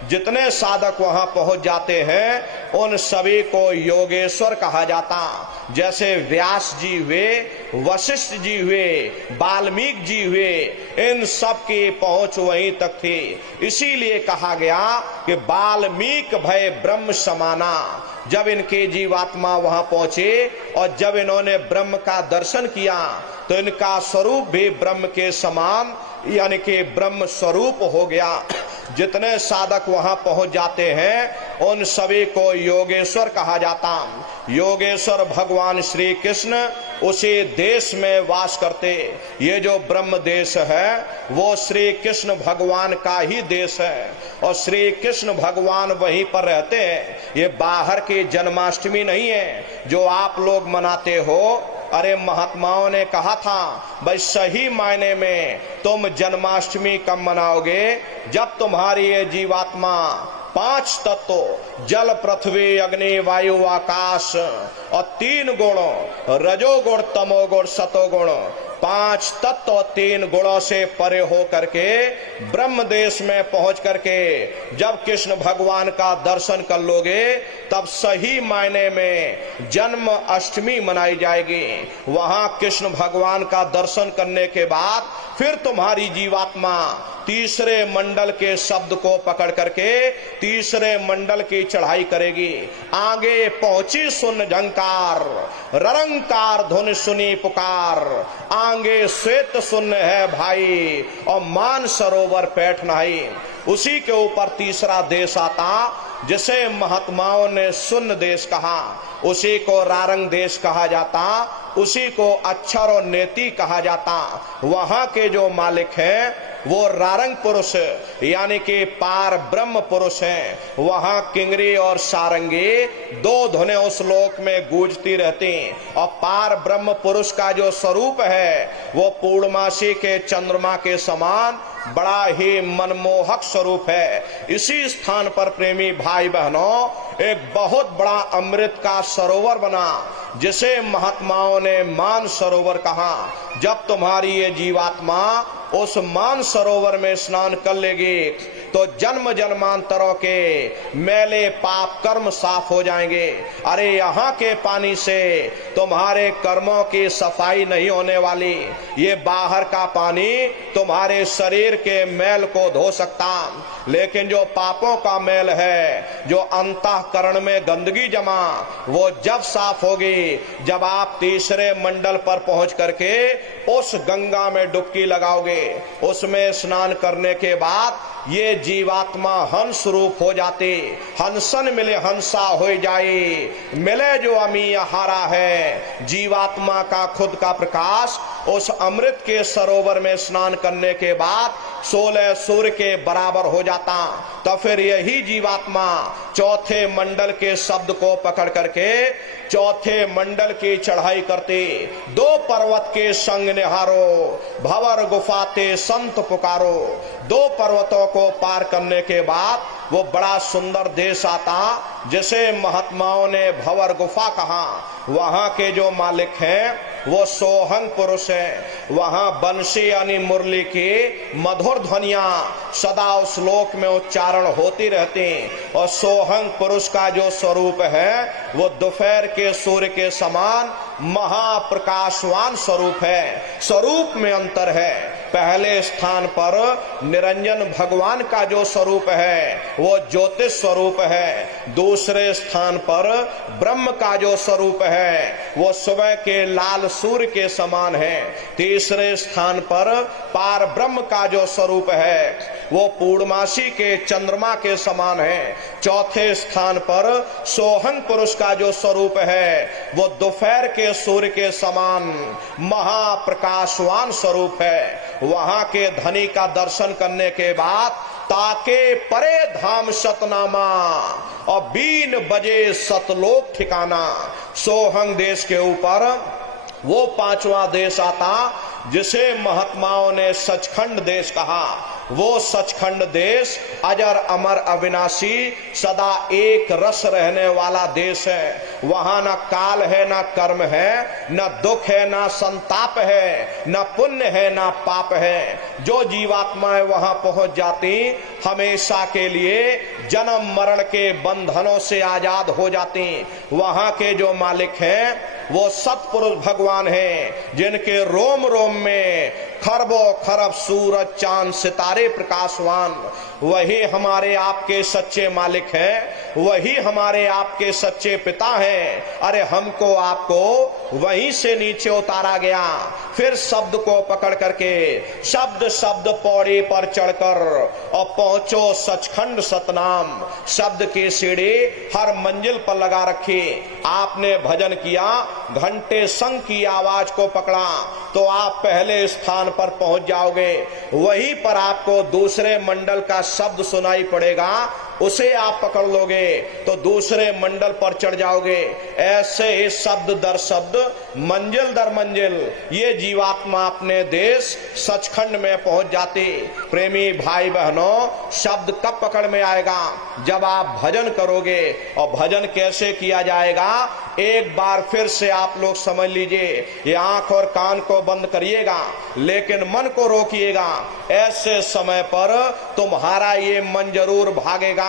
जितने साधक वहां पहुंच जाते हैं उन सभी को योगेश्वर कहा जाता। जैसे व्यास जी हुए, वशिष्ठ जी हुए, वाल्मीकि जी हुए, इन सब की पहुंच वहीं तक थी। इसीलिए कहा गया कि वाल्मीकि भय ब्रह्म समाना। जब इनके जीवात्मा वहां पहुंचे और जब इन्होंने ब्रह्म का दर्शन किया तो इनका स्वरूप भी ब्रह्म के समान यानी कि ब्रह्म स्वरूप हो गया। जितने साधक वहां पहुंच जाते हैं उन सभी को योगेश्वर कहा जाता। योगेश्वर भगवान श्री कृष्ण उसी देश में वास करते। ये जो ब्रह्म देश है वो श्री कृष्ण भगवान का ही देश है और श्री कृष्ण भगवान वहीं पर रहते हैं। ये बाहर की जन्माष्टमी नहीं है जो आप लोग मनाते हो। अरे महात्माओं ने कहा था भाई सही मायने में तुम जन्माष्टमी कब मनाओगे, जब तुम्हारी ये जीवात्मा 5 तत्व जल पृथ्वी अग्नि वायु आकाश और 3 गुण रजोगुण तमोगुण सतोगुण 5 तत्व और 3 गुणों से परे हो करके ब्रह्म देश में पहुंच करके जब कृष्ण भगवान का दर्शन कर लोगे तब सही मायने में जन्म अष्टमी मनाई जाएगी। वहां कृष्ण भगवान का दर्शन करने के बाद फिर तुम्हारी जीवात्मा तीसरे मंडल के शब्द को पकड़ करके तीसरे मंडल की चढ़ाई करेगी। आगे पहुंची सुन झंकार ररंकार धुन सुनी पुकार, आगे श्वेत सुन है भाई और मान सरोवर पैठ नहीं। उसी के ऊपर तीसरा देश आता जिसे महात्माओं ने सुन देश कहा, उसी को रारंग देश कहा जाता, उसी को अक्षर और नेति कहा जाता। वहां के जो मालिक हैं वो रारंग पुरुष यानी कि पार ब्रह्म पुरुष हैं। वहां किंगरी और सारंगी 2 धुनें उस लोक में गूंजती रहती। और पार ब्रह्म पुरुष का जो स्वरूप है वो पूर्णमासी के चंद्रमा के समान बड़ा ही मनमोहक स्वरूप है। इसी स्थान पर प्रेमी भाई बहनों एक बहुत बड़ा अमृत का सरोवर बना जिसे महात्माओं ने मान सरोवर कहा। जब तुम्हारी ये जीवात्मा उस मान सरोवर में स्नान कर लेगी तो जन्म जन्मांतरों के मैले पाप कर्म साफ हो जाएंगे। अरे यहाँ के पानी से तुम्हारे कर्मों की सफाई नहीं होने वाली, ये बाहर का पानी तुम्हारे शरीर के मैल को धो सकता, लेकिन जो पापों का मैल है जो अंतःकरण में गंदगी जमा वो जब साफ होगी जब आप तीसरे मंडल पर पहुंच करके उस गंगा में डुबकी लगाओगे। उसमें स्नान करने के बाद ये जीवात्मा हंस रूप हो जाती। हंसन मिले हंसा हो जाए, मिले जो अमी हारा है। जीवात्मा का खुद का प्रकाश उस अमृत के सरोवर में स्नान करने के बाद 16 सूर्य के बराबर हो जाता। तो फिर यही जीवात्मा चौथे मंडल के शब्द को पकड़ करके चौथे मंडल की चढ़ाई करते। 2 पर्वत के संग निहारो भंवर गुफाते संत पुकारो। 2 पर्वतों को पार करने के बाद वो बड़ा सुंदर देश आता जिसे महात्माओं ने भंवर गुफा कहा। वहां के जो मालिक हैं वो सोहंग पुरुष है। वहां बंशी यानी मुरली की मधुर ध्वनियां सदा उस श्लोक में उच्चारण होती रहती। और सोहंग पुरुष का जो स्वरूप है वो दोपहर के सूर्य के समान महाप्रकाशवान स्वरूप है। स्वरूप में अंतर है। पहले स्थान पर निरंजन भगवान का जो स्वरूप है वो ज्योतिष स्वरूप है। दूसरे स्थान पर ब्रह्म का जो स्वरूप है वो सुबह के लाल सूर्य के समान है। तीसरे स्थान पर पार ब्रह्म का जो स्वरूप है वो पूर्णमासी के चंद्रमा के समान है। चौथे स्थान पर सोहंग पुरुष का जो स्वरूप है वो दोपहर के सूर्य के समान महाप्रकाशवान स्वरूप है। वहां के धनी का दर्शन करने के बाद ताके परे धाम सतनामा और 3 बजे सतलोक ठिकाना। सोहंग देश के ऊपर वो 5वां देश आता जिसे महात्माओं ने सचखंड देश कहा। वो सचखंड देश अजर अमर अविनाशी सदा एक रस रहने वाला देश है। वहां न काल है न कर्म है, न दुख है न संताप है, न पुण्य है न पाप है। जो जीवात्माएं वहां पहुंच जाती हमेशा के लिए जन्म मरण के बंधनों से आजाद हो जाती। वहां के जो मालिक हैं वो सतपुरुष भगवान हैं जिनके रोम रोम में खरबों खरब सूरज चांद सितारे प्रकाशवान। वही हमारे आपके सच्चे मालिक हैं, वही हमारे आपके सच्चे पिता हैं। अरे हमको आपको वहीं से नीचे उतारा गया, फिर शब्द को पकड़ करके शब्द शब्द पौड़ी पर चढ़कर और पहुंचो सचखंड सतनाम। शब्द की सीढ़ी हर मंजिल पर लगा रखी। आपने भजन किया, घंटे संग की आवाज को पकड़ा तो आप पहले स्थान पर पहुंच जाओगे। वहीं पर आपको दूसरे मंडल का शब्द सुनाई पड़ेगा, उसे आप पकड़ लोगे तो दूसरे मंडल पर चढ़ जाओगे। ऐसे ही शब्द दर शब्द, मंजिल दर मंजिल ये जीवात्मा अपने देश सचखंड में पहुंच जाती। प्रेमी भाई बहनों, शब्द कब पकड़ में आएगा? जब आप भजन करोगे। और भजन कैसे किया जाएगा? एक बार फिर से आप लोग समझ लीजिए। ये आंख और कान को बंद करिएगा, लेकिन मन को रोकिएगा। ऐसे समय पर तुम्हारा ये मन जरूर भागेगा।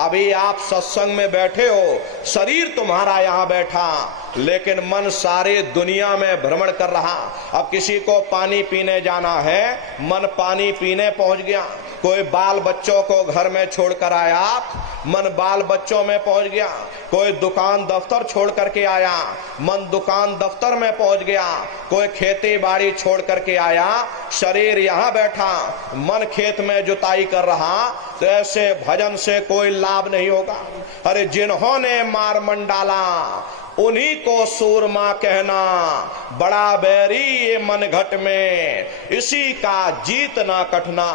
अभी आप सत्संग में बैठे हो, शरीर तुम्हारा यहाँ बैठा, लेकिन मन सारे दुनिया में भ्रमण कर रहा। अब किसी को पानी पीने जाना है, मन पानी पीने पहुंच गया। कोई बाल बच्चों को घर में छोड़कर आया, मन बाल बच्चों में पहुंच गया। कोई दुकान दफ्तर छोड़ करके आया, मन दुकान दफ्तर में पहुंच गया। कोई खेती बाड़ी छोड़ करके आया, शरीर यहाँ बैठा, मन खेत में जुताई कर रहा। तो ऐसे भजन से कोई लाभ नहीं होगा। अरे जिन्होंने मार मन डाला उन्हीं को सूरमा कहना, बड़ा बैरी ये मन घट में, इसी का जीत ना कटना।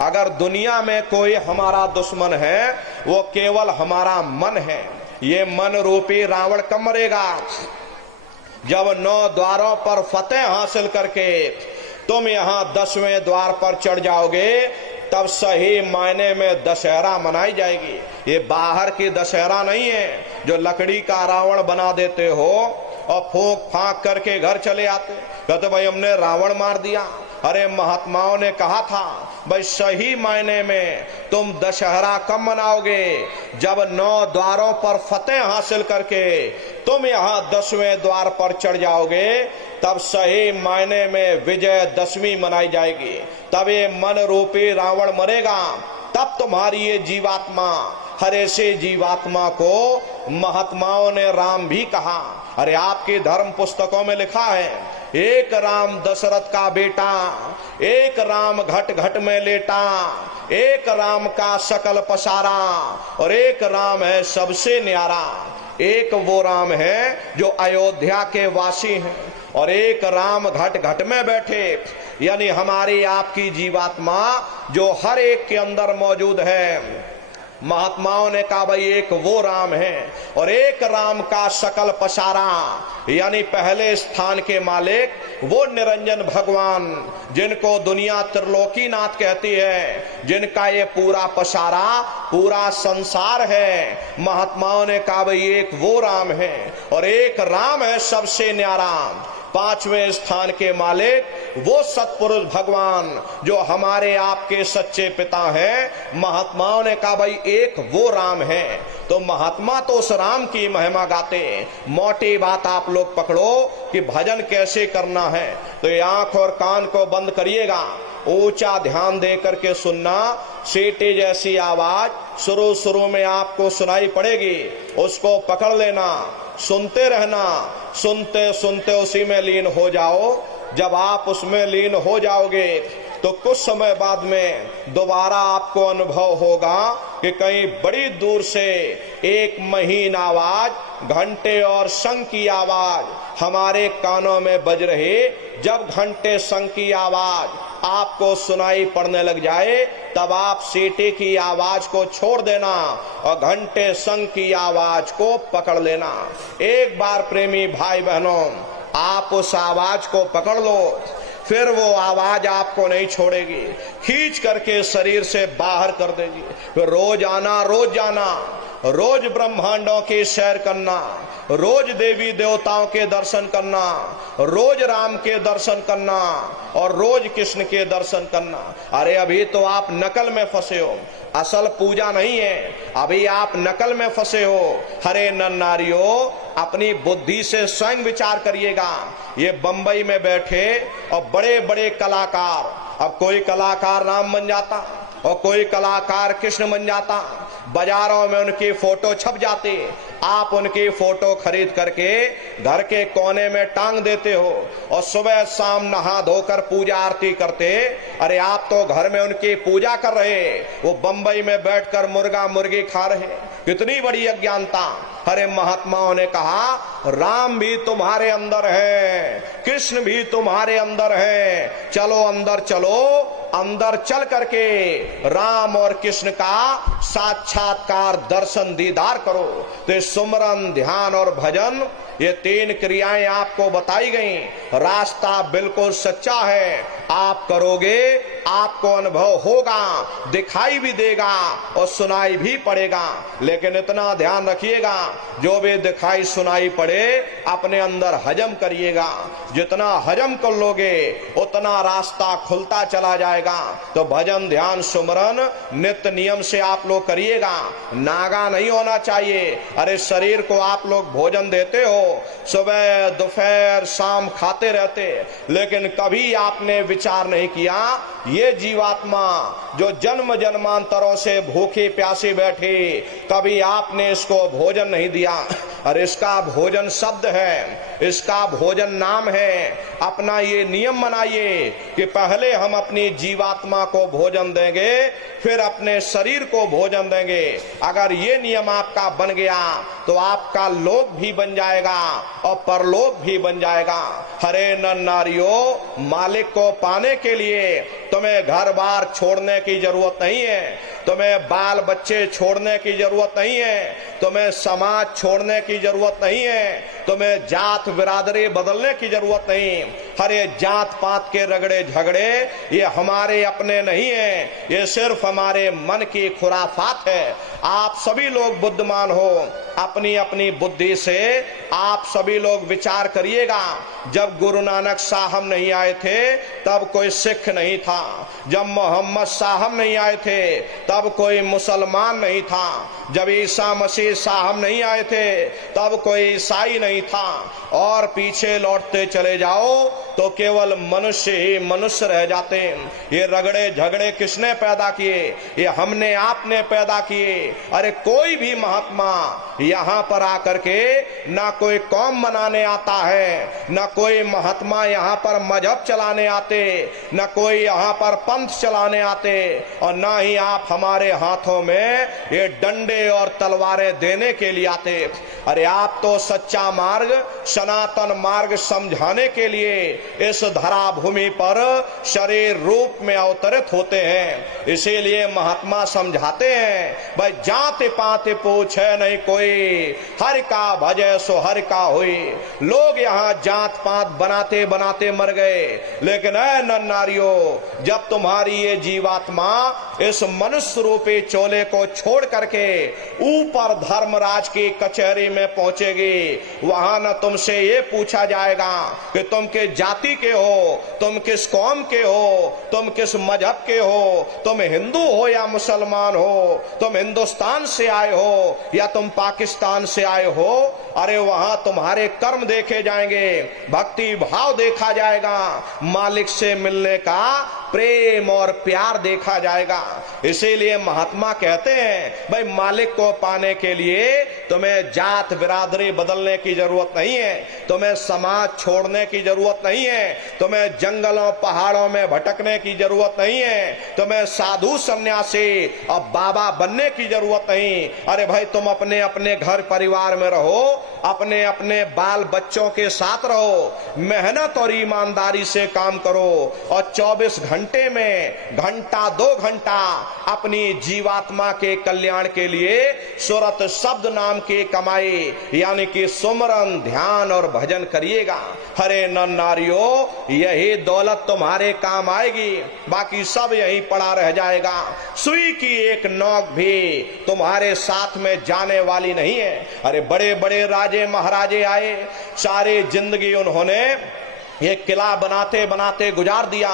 अगर दुनिया में कोई हमारा दुश्मन है, वो केवल हमारा मन है। ये मन रूपी रावण कब मरेगा? जब 9 द्वारों पर फतेह हासिल करके तुम यहाँ 10वें द्वार पर चढ़ जाओगे, तब सही मायने में दशहरा मनाई जाएगी। ये बाहर की दशहरा नहीं है जो लकड़ी का रावण बना देते हो और फूंक फांक करके घर चले आते, कहते भाई हमने रावण मार दिया। अरे महात्माओं ने कहा था भाई सही मायने में तुम दशहरा कब मनाओगे? जब 9 द्वारों पर फतेह हासिल करके तुम यहाँ 10वें द्वार पर चढ़ जाओगे, तब सही मायने में विजयदशमी मनाई जाएगी। तब ये मन रूपी रावण मरेगा, तब तुम्हारी ये जीवात्मा, हर ऐसे जीवात्मा को महात्माओं ने राम भी कहा। अरे आपकी धर्म पुस्तकों में लिखा है, एक राम दशरथ का बेटा, एक राम घट घट में लेटा, एक राम का सकल पसारा, और एक राम है सबसे न्यारा। एक वो राम है जो अयोध्या के वासी हैं, और एक राम घट घट में बैठे, यानी हमारी आपकी जीवात्मा जो हर एक के अंदर मौजूद है। महात्माओं ने कहा भाई एक वो राम है, और एक राम का सकल पसारा, यानी पहले स्थान के मालिक वो निरंजन भगवान, जिनको दुनिया त्रिलोकीनाथ कहती है, जिनका ये पूरा पसारा पूरा संसार है। महात्माओं ने कहा भाई एक वो राम है, और एक राम है सबसे न्यारा। 5वें स्थान के मालिक वो सतपुरुष भगवान जो हमारे आपके सच्चे पिता हैं। महात्माओं ने कहा भाई एक वो राम है। तो महात्मा तो उस राम की महिमा गाते। मोटी बात आप लोग पकड़ो कि भजन कैसे करना है। तो ये आंख और कान को बंद करिएगा, ऊंचा ध्यान दे करके सुनना। सीटी जैसी आवाज शुरू में आपको सुनाई पड़ेगी, उसको पकड़ लेना, सुनते रहना, सुनते सुनते उसी में लीन हो जाओ। जब आप उसमें लीन हो जाओगे तो कुछ समय बाद में दोबारा आपको अनुभव होगा कि कहीं बड़ी दूर से एक महीन आवाज, घंटे और शंख की आवाज हमारे कानों में बज रही। जब घंटे शंख की आवाज आपको सुनाई पड़ने लग जाए, तब आप सीटी की आवाज को छोड़ देना और घंटे शंख की आवाज को पकड़ लेना। एक बार प्रेमी भाई बहनों, आप उस आवाज को पकड़ लो, फिर वो आवाज आपको नहीं छोड़ेगी, खींच करके शरीर से बाहर कर देगी। फिर रोज आना, रोज जाना, रोज ब्रह्मांडों की सैर करना, रोज देवी देवताओं के दर्शन करना, रोज राम के दर्शन करना और रोज कृष्ण के दर्शन करना। अरे अभी तो आप नकल में फंसे हो, असल पूजा नहीं है, अभी आप नकल में फंसे हो। हरे नर नारियों, अपनी बुद्धि से स्वयं विचार करिएगा। ये बंबई में बैठे और बड़े बड़े कलाकार, अब कोई कलाकार नाम बन जाता और कोई कलाकार कृष्ण बन जाता, बाजारों में उनकी फोटो छप जाती, आप उनकी फोटो खरीद करके घर के कोने में टांग देते हो और सुबह शाम नहा धोकर पूजा आरती करते। अरे आप तो घर में उनकी पूजा कर रहे, वो बंबई में बैठकर मुर्गा मुर्गी खा रहे। कितनी बड़ी अज्ञानता। अरे महात्माओं ने कहा राम भी तुम्हारे अंदर है, कृष्ण भी तुम्हारे अंदर है, चलो अंदर चलो, अंदर चल करके राम और कृष्ण का साक्षात्कार दर्शन दीदार करो। तो सुमरन, ध्यान और भजन, ये तीन क्रियाएं आपको बताई गई। रास्ता बिल्कुल सच्चा है, आप करोगे आपको अनुभव होगा, दिखाई भी देगा और सुनाई भी पड़ेगा। लेकिन इतना ध्यान रखिएगा, जो भी दिखाई सुनाई पड़े अपने अंदर हजम करिएगा। जितना हजम कर लोगे उतना रास्ता खुलता चला जाएगा। तो भजन, ध्यान, सुमरन नित्य नियम से आप लोग करिएगा। नागा नहीं होना चाहिए। अरे शरीर को आप लोग भोजन देते हो, सुबह दोपहर शाम खाते रहते, लेकिन कभी आपने विचार नहीं किया ये जीवात्मा जो जन्म जन्मांतरों से भूखी प्यासी बैठी, कभी आपने इसको भोजन नहीं दिया। और इसका भोजन शब्द है, इसका भोजन नाम है। अपना ये नियम बनाइए कि पहले हम अपनी जीवात्मा को भोजन देंगे, फिर अपने शरीर को भोजन देंगे। अगर ये नियम आपका बन गया तो आपका लोक भी बन जाएगा और परलोक भी बन जाएगा। हरे नर नारियों, मालिक को पाने के लिए तुम्हें घर बार छोड़ने की जरूरत नहीं है, तुम्हें बाल बच्चे छोड़ने की जरूरत नहीं है, तुम्हें समाज छोड़ने की जरूरत नहीं है, तुम्हें जात बिरादरी बदलने की जरूरत नहीं। हरे जात पात के रगड़े झगड़े ये हमारे अपने नहीं है, ये सिर्फ हमारे मन की खुराफात है। आप सभी लोग बुद्धिमान हो, अपनी अपनी बुद्धि से आप सभी लोग विचार करिएगा। जब गुरु नानक साहब नहीं आए थे तब कोई सिख नहीं था, जब मोहम्मद साहब नहीं आए थे तब कोई मुसलमान नहीं था, जब ईसा मसीह साहब नहीं आए थे तब कोई ईसाई नहीं था। और पीछे लौटते चले जाओ तो केवल मनुष्य ही मनुष्य रह जाते हैं। ये रगड़े झगड़े किसने पैदा किए? ये हमने आपने पैदा किए। अरे कोई भी महात्मा यहाँ पर आकर के ना कोई कौम बनाने आता है, ना कोई महात्मा यहाँ पर मजहब चलाने आते, ना कोई यहाँ पर पंथ चलाने आते, और ना ही आप हमारे हाथों में ये डंडे और तलवारें देने के लिए आते। अरे आप तो सच्चा मार्ग, सनातन मार्ग समझाने के लिए इस धरा भूमि पर शरीर रूप में अवतरित होते हैं। इसीलिए महात्मा समझाते हैं, भाई जाते पाते पूछे नहीं कोई, हर का भजे सो हर का हुई। लोग यहाँ जात पात बनाते बनाते मर गए, लेकिन ऐ नर नारियों, जब तुम्हारी ये जीवात्मा इस मनुष्य रूपी चोले को छोड़ करके ऊपर धर्मराज की कचहरी में पहुंचेगी, वहां न तुमसे ये पूछा जाएगा कि तुम किस जाति के हो, तुम किस कौम के हो, तुम किस मजहब के हो, तुम हिंदू हो या मुसलमान हो, तुम हिंदुस्तान से आए हो या तुम पाकिस्तान से आए हो। अरे वहां तुम्हारे कर्म देखे जाएंगे, भक्ति भाव देखा जाएगा, मालिक से मिलने का प्रेम और प्यार देखा जाएगा। इसीलिए महात्मा कहते हैं, भाई मालिक को पाने के लिए तुम्हें जात बिरादरी बदलने की जरूरत नहीं है, तुम्हें समाज छोड़ने की जरूरत नहीं है, तुम्हें जंगलों पहाड़ों में भटकने की जरूरत नहीं है, तुम्हें साधु सन्यासी और बाबा बनने की जरूरत नहीं। अरे भाई तुम अपने अपने घर परिवार में रहो, अपने अपने बाल बच्चों के साथ रहो, मेहनत और ईमानदारी से काम करो, और 24 घंटे में घंटा 2 घंटा अपनी जीवात्मा के कल्याण के लिए सुरत शब्द नाम की कमाई यानी कि सुमरन, ध्यान और भजन करिएगा। हरे नर नारियों, यही दौलत तुम्हारे काम आएगी, बाकी सब यहीं पड़ा रह जाएगा। सुई की एक नोक भी तुम्हारे साथ में जाने वाली नहीं है। अरे बड़े बड़े राजे महाराजे आए, सारी जिंदगी उन्होंने ये किला बनाते बनाते गुजार दिया।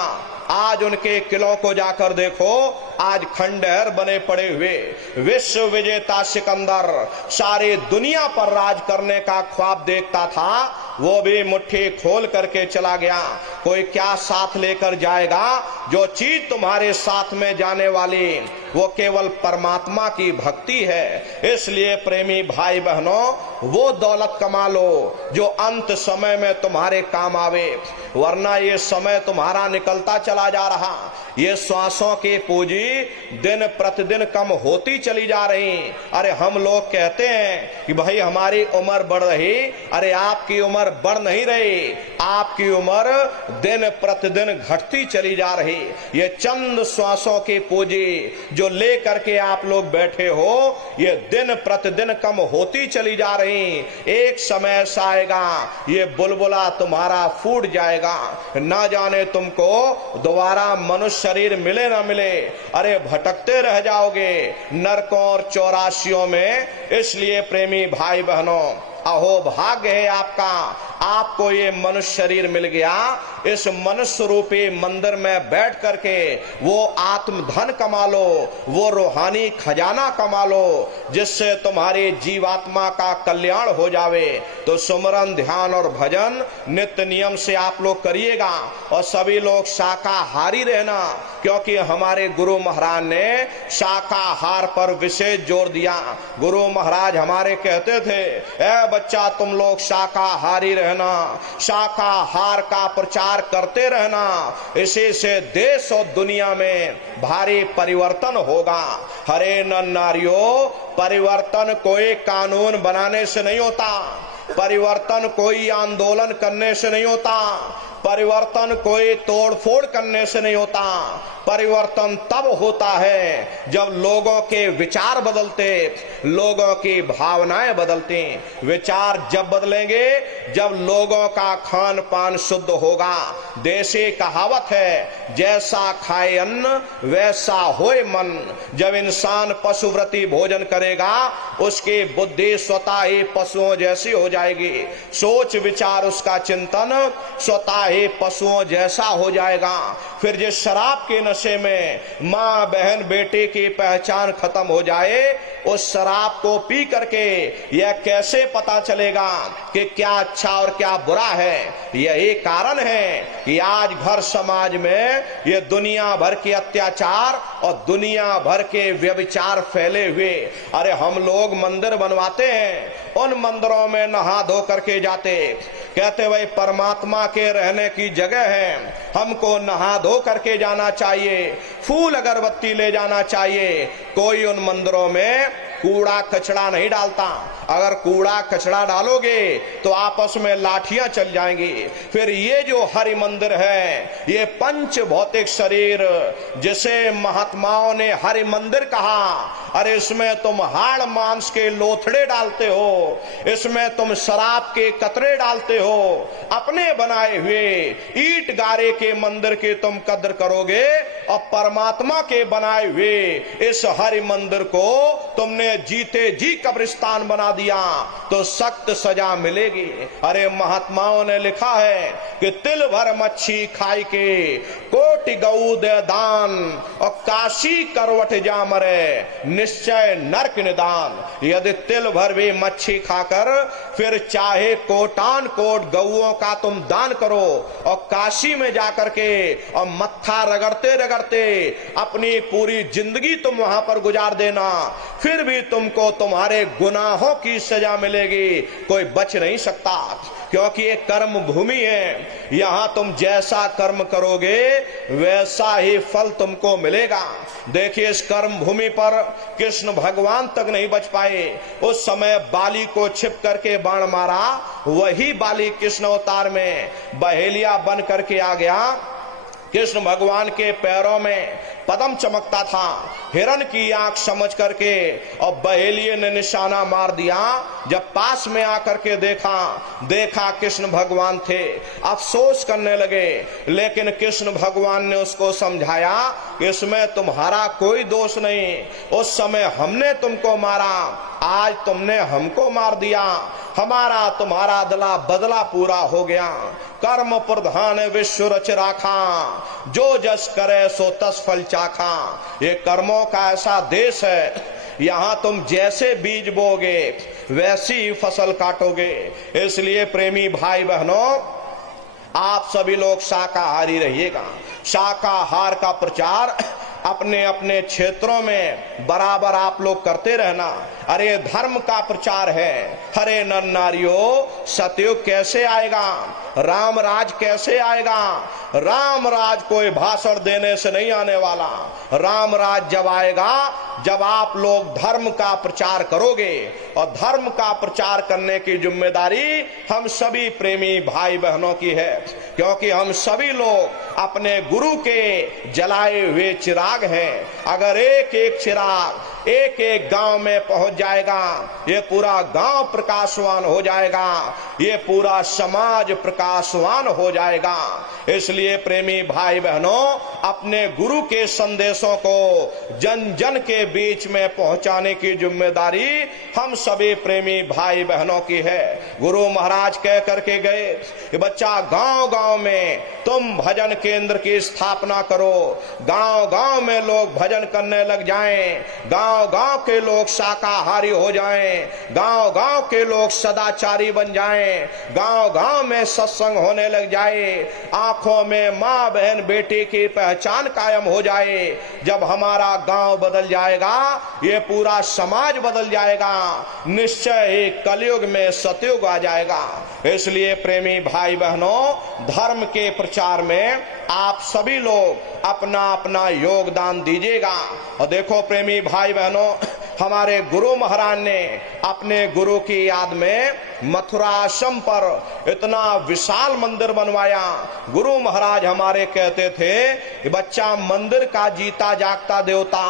आज उनके किलों को जाकर देखो, आज खंडहर बने पड़े हुए विश्व विजेता सिकंदर सारी दुनिया पर राज करने का ख्वाब देखता था, वो भी मुट्ठी खोल करके चला गया। कोई क्या साथ लेकर जाएगा? जो चीज तुम्हारे साथ में जाने वाली वो केवल परमात्मा की भक्ति है। इसलिए प्रेमी भाई बहनों, वो दौलत कमा लो जो अंत समय में तुम्हारे काम आवे, वरना ये समय तुम्हारा निकलता चला जा रहा। ये श्वासों की पूंजी दिन प्रतिदिन कम होती चली जा रही। अरे हम लोग कहते हैं कि भाई हमारी उम्र बढ़ रही, अरे आपकी उम्र बढ़ नहीं रही, आपकी उम्र दिन प्रतिदिन घटती चली जा रही। ये चंद श्वासों की पूंजी जो ले करके आप लोग बैठे हो, ये दिन प्रतिदिन कम होती चली जा रही। एक समय ऐसा आएगा ये बुलबुला तुम्हारा फूट जाएगा, ना जाने तुमको दोबारा मनुष्य शरीर मिले ना मिले। अरे भटकते रह जाओगे नरकों और चौरासियों में। इसलिए प्रेमी भाई बहनों, अहो भाग्य है आपका, आपको ये मनुष्य शरीर मिल गया। इस मनुष्य रूपी मंदिर में बैठ करके वो आत्म धन कमा लो, वो रूहानी खजाना कमा लो, जिससे तुम्हारी जीवात्मा का कल्याण हो जावे। तो सुमरन, ध्यान और भजन नित्य नियम से आप लोग करिएगा और सभी लोग शाकाहारी रहना, क्योंकि हमारे गुरु महाराज ने शाकाहार पर विशेष जोर दिया। गुरु महाराज हमारे कहते थे, ए बच्चा तुम लोग शाकाहारी रहना, शाकाहार का प्रचार करते रहना, इसी से देश और दुनिया में भारी परिवर्तन होगा। हरे नर नारियों, परिवर्तन कोई कानून बनाने से नहीं होता, परिवर्तन कोई आंदोलन करने से नहीं होता, परिवर्तन कोई तोड़फोड़ करने से नहीं होता। परिवर्तन तब होता है जब लोगों के विचार बदलते, लोगों की भावनाएं बदलती। विचार जब बदलेंगे जब लोगों का खान पान शुद्ध होगा। देसी कहावत है, जैसा खाए अन्न वैसा होए मन। जब इंसान पशुव्रती भोजन करेगा उसकी बुद्धि स्वतः ही पशुओं जैसी हो जाएगी, सोच विचार उसका चिंतन स्वतः ही पशुओं जैसा हो जाएगा। फिर जिस शराब के नशे में माँ बहन बेटे की पहचान खत्म हो जाए, उस शराब को पी करके यह कैसे पता चलेगा कि क्या अच्छा और क्या बुरा है? यही कारण है कि आज घर समाज में ये दुनिया भर के अत्याचार और दुनिया भर के व्यभिचार फैले हुए। अरे हम लोग मंदिर बनवाते हैं, उन मंदिरों में नहा धो करके जाते, कहते भाई परमात्मा के रहने की जगह है, हमको नहा धो करके जाना चाहिए, फूल अगरबत्ती ले जाना चाहिए। कोई उन मंदिरों में कूड़ा कचड़ा नहीं डालता। अगर कूड़ा कचड़ा डालोगे तो आपस में लाठियां चल जाएंगी। फिर ये जो हरि मंदिर है, ये पंच भौतिक शरीर जिसे महात्माओं ने हरि मंदिर कहा, अरे इसमें तुम हाड़ मांस के लोथड़े डालते हो, इसमें तुम शराब के कतरे डालते हो। अपने बनाए हुए ईट गारे के मंदिर की तुम कद्र करोगे और परमात्मा के बनाए हुए इस हरि मंदिर को तुमने जीते जी कब्रिस्तान बना दिया तो सख्त सजा मिलेगी। अरे महात्माओं ने लिखा है कि तिल भर मच्छी खाई के कोटि गऊ दे दान और काशी करवट जा मरे निश्चय नरक निदान। यदि तिल भर भी मच्छी खाकर फिर चाहे कोटान कोट गऊओं का तुम दान करो और काशी में जाकर के और मत्था रगड़ते रगड़ते अपनी पूरी जिंदगी तुम वहां पर गुजार देना, फिर भी तुमको तुम्हारे गुनाहों की सजा मिलेगी। कोई बच नहीं सकता, क्योंकि ये कर्म भूमि है। यहां तुम जैसा कर्म करोगे वैसा ही फल तुमको मिलेगा। देखिए इस कर्म भूमि पर कृष्ण भगवान तक नहीं बच पाए। उस समय बाली को छिप करके बाण मारा, वही बाली कृष्ण अवतार में बहेलिया बन करके आ गया। कृष्ण भगवान के पैरों में पद्म चमकता था, हिरण की आंख समझ करके और बहेलिये ने निशाना मार दिया। जब पास में आकर के देखा कृष्ण भगवान थे, अफसोस करने लगे, लेकिन कृष्ण भगवान ने उसको समझाया कि इसमें तुम्हारा कोई दोष नहीं, उस समय हमने तुमको मारा, आज तुमने हमको मार दिया। हमारा तुम्हारा दला बदला पूरा हो गया। कर्म प्रधान विश्व रच राखा, जो जस करे सो तस फल चाखा। ये कर्मों का ऐसा देश है, यहाँ तुम जैसे बीज बोगे वैसी फसल काटोगे। इसलिए प्रेमी भाई बहनों, आप सभी लोग शाकाहारी रहिएगा। शाकाहार का प्रचार अपने अपने क्षेत्रों में बराबर आप लोग करते रहना। अरे धर्म का प्रचार है। हरे नर नारियों, सतयुग कैसे आएगा, राम राज कैसे आएगा? राम राज कोई भाषण देने से नहीं आने वाला। राम राज जब आएगा जब आप लोग धर्म का प्रचार करोगे, और धर्म का प्रचार करने की जिम्मेदारी हम सभी प्रेमी भाई बहनों की है, क्योंकि हम सभी लोग अपने गुरु के जलाए हुए चिराग हैं। अगर एक एक चिराग एक एक गांव में पहुंच जाएगा, ये पूरा गांव प्रकाशवान हो जाएगा, ये पूरा समाज प्रकाशवान हो जाएगा। इसलिए प्रेमी भाई बहनों, अपने गुरु के संदेशों को जन जन के बीच में पहुंचाने की जिम्मेदारी हम सभी प्रेमी भाई बहनों की है। गुरु महाराज कह करके गए कि बच्चा गांव गांव में तुम भजन केंद्र की स्थापना करो, गांव गांव में लोग भजन करने लग जाएं, गांव गांव के लोग शाकाहारी हो जाएं, गांव गांव के लोग सदाचारी बन जाएं, गांव गांव में सत्संग होने लग जाए, आंखों में माँ बहन बेटी की पहचान कायम हो जाए। जब हमारा गांव बदल जाएगा, ये पूरा समाज बदल जाएगा, निश्चय ही कलयुग में सतयुग आ जाएगा। इसलिए प्रेमी भाई बहनों, धर्म के प्रचार में आप सभी लोग अपना अपना योगदान दीजिएगा। और देखो प्रेमी भाई बहनों, हमारे गुरु महाराज ने अपने गुरु की याद में मथुरा आश्रम पर इतना विशाल मंदिर बनवाया। गुरु महाराज हमारे कहते थे कि बच्चा मंदिर का जीता जागता देवता,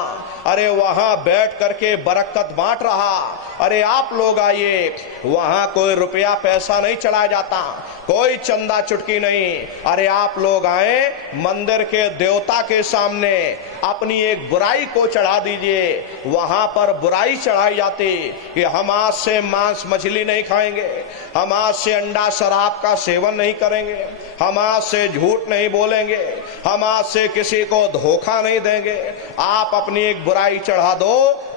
अरे वहां बैठ करके बरकत बांट रहा। अरे आप लोग आइए, वहां कोई रुपया पैसा नहीं चढ़ाया जाता, कोई चंदा चुटकी नहीं। अरे आप लोग आए, मंदिर के देवता के सामने अपनी एक बुराई को चढ़ा दीजिए। वहां पर बुराई चढ़ाई जाती कि हम आज से मांस मछली नहीं खाएंगे, हम आज से अंडा शराब का सेवन नहीं करेंगे, हम आज से झूठ नहीं बोलेंगे, हम आज से किसी को धोखा नहीं देंगे। आप अपनी एक बुराई चढ़ा दो,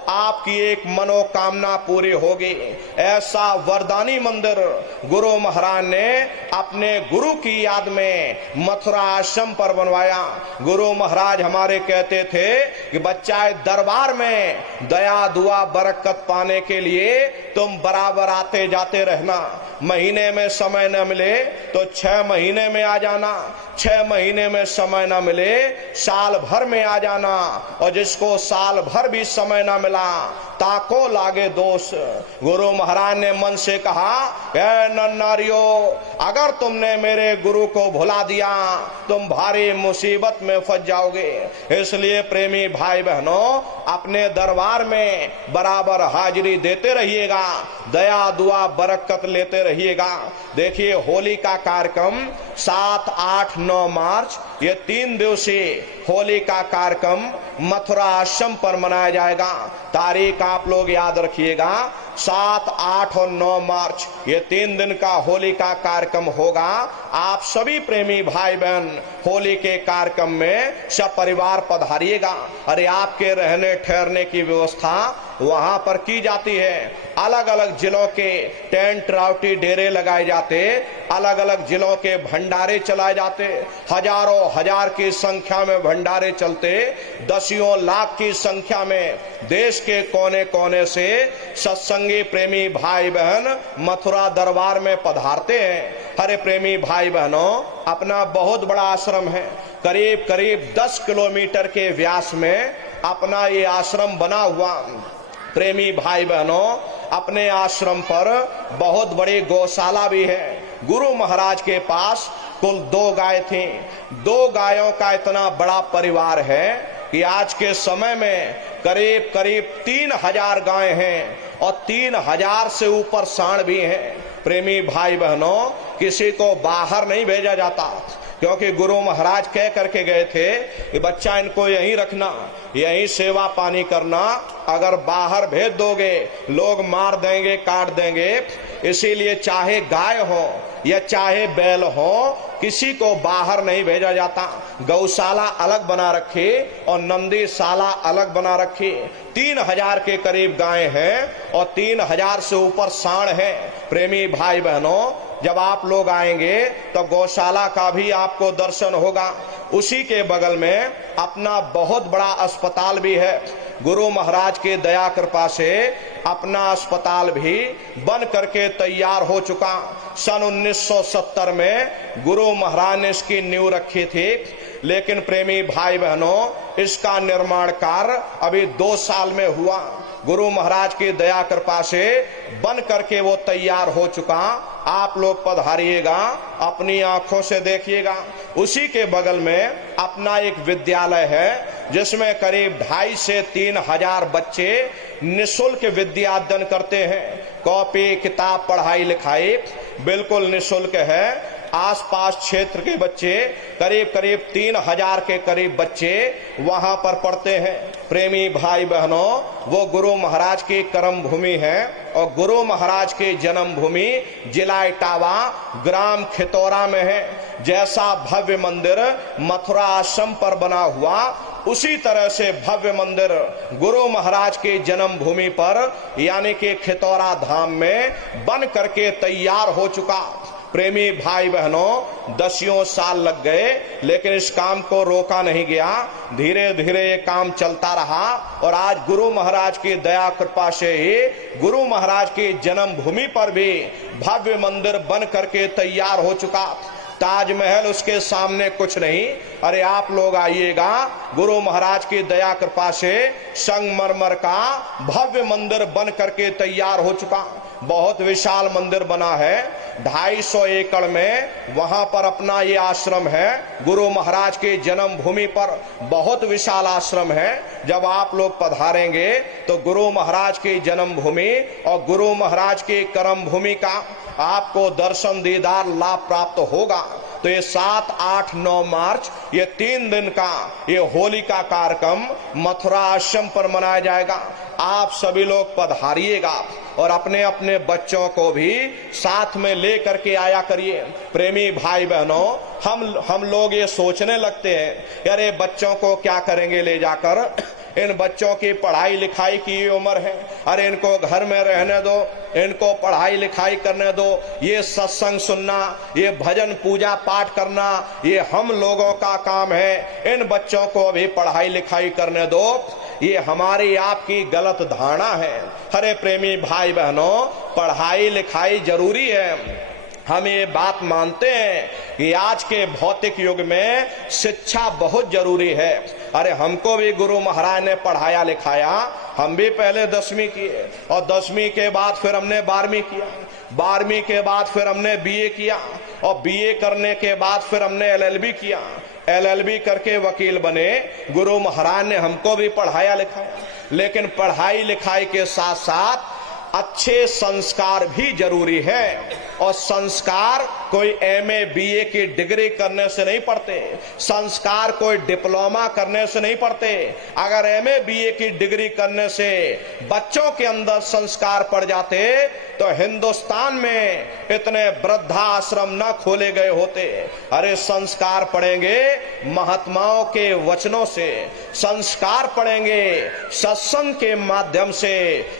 आपकी एक मनोकामना पूरी होगी। ऐसा वरदानी मंदिर गुरु महाराज ने अपने गुरु की याद में मथुरा आश्रम पर बनवाया। गुरु महाराज हमारे कहते थे कि बच्चा दरबार में दया दुआ बरकत पाने के लिए तुम बराबर आते जाते रहना। महीने में समय न मिले तो 6 महीने में आ जाना, 6 महीने में समय न मिले साल भर में आ जाना, और जिसको साल भर भी समय न मिला ताको लागे दोष। गुरु महाराज ने मन से कहा, ऐ नन्नारियों, अगर तुमने मेरे गुरु को भुला दिया तुम भारी मुसीबत में फंस जाओगे। इसलिए प्रेमी भाई बहनों, अपने दरबार में बराबर हाजिरी देते रहिएगा, दया दुआ बरकत लेते रहिएगा। देखिए, होली का कार्यक्रम 7, 8, 9 मार्च, ये 3 दिवसीय होली का कार्यक्रम मथुरा आश्रम पर मनाया जाएगा। तारीख आप लोग याद रखिएगा, 7, 8 और 9 मार्च, ये 3 दिन का होली का कार्यक्रम होगा। आप सभी प्रेमी भाई बहन होली के कार्यक्रम में सब परिवार पधारिएगा। अरे आपके रहने ठहरने की व्यवस्था वहां पर की जाती है। अलग अलग जिलों के टेंट राउटी डेरे लगाए जाते, अलग अलग जिलों के भंडारे चलाए जाते, हजारों हजार की संख्या में भंडारे चलते, दसियों लाख की संख्या में देश के कोने कोने से सत्संगी प्रेमी भाई बहन मथुरा दरबार में पधारते हैं। हरे प्रेमी भाई बहनों, अपना बहुत बड़ा आश्रम है, करीब करीब 10 किलोमीटर के व्यास में अपना ये आश्रम बना हुआ। प्रेमी भाई बहनों, अपने आश्रम पर बहुत बड़ी गौशाला भी है। गुरु महाराज के पास कुल 2 गाय थी। 2 गायों का इतना बड़ा परिवार है कि आज के समय में करीब करीब 3000 गाय हैं, और 3000 से ऊपर सांड भी हैं। प्रेमी भाई बहनों, किसी को बाहर नहीं भेजा जाता, क्योंकि गुरु महाराज कह करके गए थे कि बच्चा इनको यहीं रखना, यहीं सेवा पानी करना। अगर बाहर भेज दोगे लोग मार देंगे, काट देंगे। इसीलिए चाहे गाय हो या चाहे बैल हो, किसी को बाहर नहीं भेजा जाता। गौशाला अलग बना रखी और नंदीशाला अलग बना रखी। 3000 के करीब गाय हैं और 3000 से ऊपर सांड है। प्रेमी भाई बहनों, जब आप लोग आएंगे तो गौशाला का भी आपको दर्शन होगा। उसी के बगल में अपना बहुत बड़ा अस्पताल भी है। गुरु महाराज के दया कृपा से अपना अस्पताल भी बन करके तैयार हो चुका। सन 1970 में गुरु महाराज ने इसकी नींव रखी थी, लेकिन प्रेमी भाई बहनों, इसका निर्माण कार्य अभी 2 साल में हुआ। गुरु महाराज की दया कृपा से बन करके वो तैयार हो चुका। आप लोग पधारिएगा, अपनी आंखों से देखिएगा। उसी के बगल में अपना एक विद्यालय है जिसमें करीब 2.5 से 3 हजार बच्चे निःशुल्क विद्या अध्ययन करते हैं। कॉपी किताब पढ़ाई लिखाई बिल्कुल निःशुल्क है। आसपास क्षेत्र के बच्चे करीब 3000 के करीब बच्चे वहां पर पढ़ते हैं। प्रेमी भाई बहनों, वो गुरु महाराज की कर्म भूमि है और गुरु महाराज की जन्म भूमि जिला इटावा ग्राम खितौरा में है। जैसा भव्य मंदिर मथुरा आश्रम पर बना हुआ, उसी तरह से भव्य मंदिर गुरु महाराज की जन्म भूमि पर यानी कि खितौरा धाम में बन करके तैयार हो चुका। प्रेमी भाई बहनों, 10 साल लग गए, लेकिन इस काम को रोका नहीं गया। धीरे धीरे ये काम चलता रहा और आज गुरु महाराज की दया कृपा से ही गुरु महाराज की जन्म भूमि पर भी भव्य मंदिर बन करके तैयार हो चुका। ताजमहल उसके सामने कुछ नहीं। अरे आप लोग आइएगा, गुरु महाराज की दया कृपा से संगमरमर का भव्य मंदिर बन करके तैयार हो चुका। बहुत विशाल मंदिर बना है। 250 एकड़ में वहां पर अपना ये आश्रम है। गुरु महाराज के जन्म भूमि पर बहुत विशाल आश्रम है। जब आप लोग पधारेंगे तो गुरु महाराज की जन्म भूमि और गुरु महाराज की कर्म भूमि का आपको दर्शन दीदार लाभ प्राप्त होगा। तो ये 7, 8, 9 मार्च ये 3 दिन का ये होली का कार्यक्रम मथुरा आश्रम पर मनाया जाएगा। आप सभी लोग पधारिएगा और अपने अपने बच्चों को भी साथ में ले करके आया करिए। प्रेमी भाई बहनों, हम लोग ये सोचने लगते हैं, अरे बच्चों को क्या करेंगे ले जाकर, इन बच्चों की पढ़ाई लिखाई की उम्र है, अरे इनको घर में रहने दो, इनको पढ़ाई लिखाई करने दो, ये सत्संग सुनना, ये भजन पूजा पाठ करना, ये हम लोगों का काम है, इन बच्चों को भी पढ़ाई लिखाई करने दो। ये हमारी आपकी गलत धारणा है। अरे प्रेमी भाई बहनों, पढ़ाई लिखाई जरूरी है। हम ये बात मानते हैं कि आज के भौतिक युग में शिक्षा बहुत जरूरी है। अरे हमको भी गुरु महाराज ने पढ़ाया लिखाया। हम भी पहले 10वीं किए और 10वीं के बाद फिर हमने 12वीं किया, 12वीं के बाद फिर हमने बीए किया और बीए करने के बाद फिर हमने एलएलबी किया। एलएलबी करके वकील बने। गुरु महाराज ने हमको भी पढ़ाया लिखाया, लेकिन पढ़ाई लिखाई के साथ साथ अच्छे संस्कार भी जरूरी है। और संस्कार कोई एमए बीए की डिग्री करने से नहीं पढ़ते, संस्कार कोई डिप्लोमा करने से नहीं पढ़ते। अगर एमए बीए की डिग्री करने से बच्चों के अंदर संस्कार पड़ जाते तो हिंदुस्तान में इतने वृद्धाश्रम न खोले गए होते। अरे संस्कार पढ़ेंगे महात्माओं के वचनों से, संस्कार पढ़ेंगे सत्संग के माध्यम से।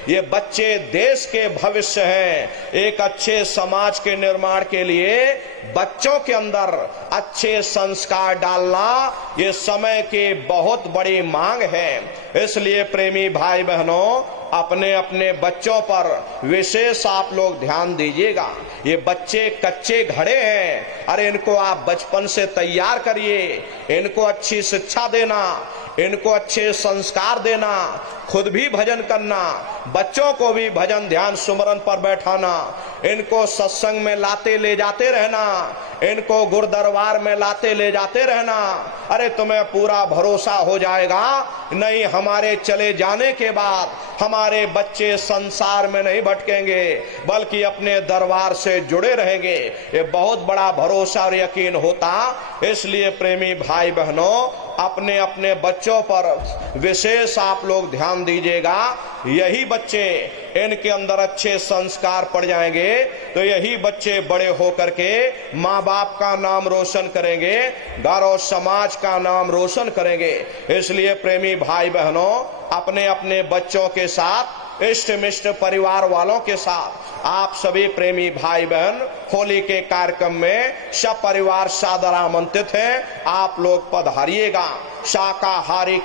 ये बच्चे देश के भविष्य हैं। एक अच्छे समाज के निर्माण के लिए बच्चों के अंदर अच्छे संस्कार डालना ये समय की बहुत बड़ी मांग है। इसलिए प्रेमी भाई बहनों, अपने अपने बच्चों पर विशेष आप लोग ध्यान दीजिएगा। ये बच्चे कच्चे घड़े हैं। अरे इनको आप बचपन से तैयार करिए, इनको अच्छी शिक्षा देना, इनको अच्छे संस्कार देना, खुद भी भजन करना, बच्चों को भी भजन ध्यान सुमरन पर बैठाना, इनको सत्संग में लाते ले जाते रहना, इनको गुरुदरबार में लाते ले जाते रहना। अरे तुम्हें पूरा भरोसा हो जाएगा, नहीं हमारे चले जाने के बाद हमारे बच्चे संसार में नहीं भटकेंगे बल्कि अपने दरबार से जुड़े रहेंगे। ये बहुत बड़ा भरोसा और यकीन होता। इसलिए प्रेमी भाई बहनों, अपने अपने बच्चों पर विशेष आप लोग ध्यान दीजिएगा। यही बच्चे, इनके अंदर अच्छे संस्कार पड़ जाएंगे तो यही बच्चे बड़े होकर के माँ बाप का नाम रोशन करेंगे, घर और समाज का नाम रोशन करेंगे। इसलिए प्रेमी भाई बहनों, अपने अपने बच्चों के साथ, इष्ट मिष्ट परिवार वालों के साथ आप सभी प्रेमी भाई बहन होली के कार्यक्रम में सब परिवार सादर आमंत्रित हैं। आप लोग पधारिएगा। शाकाहारी का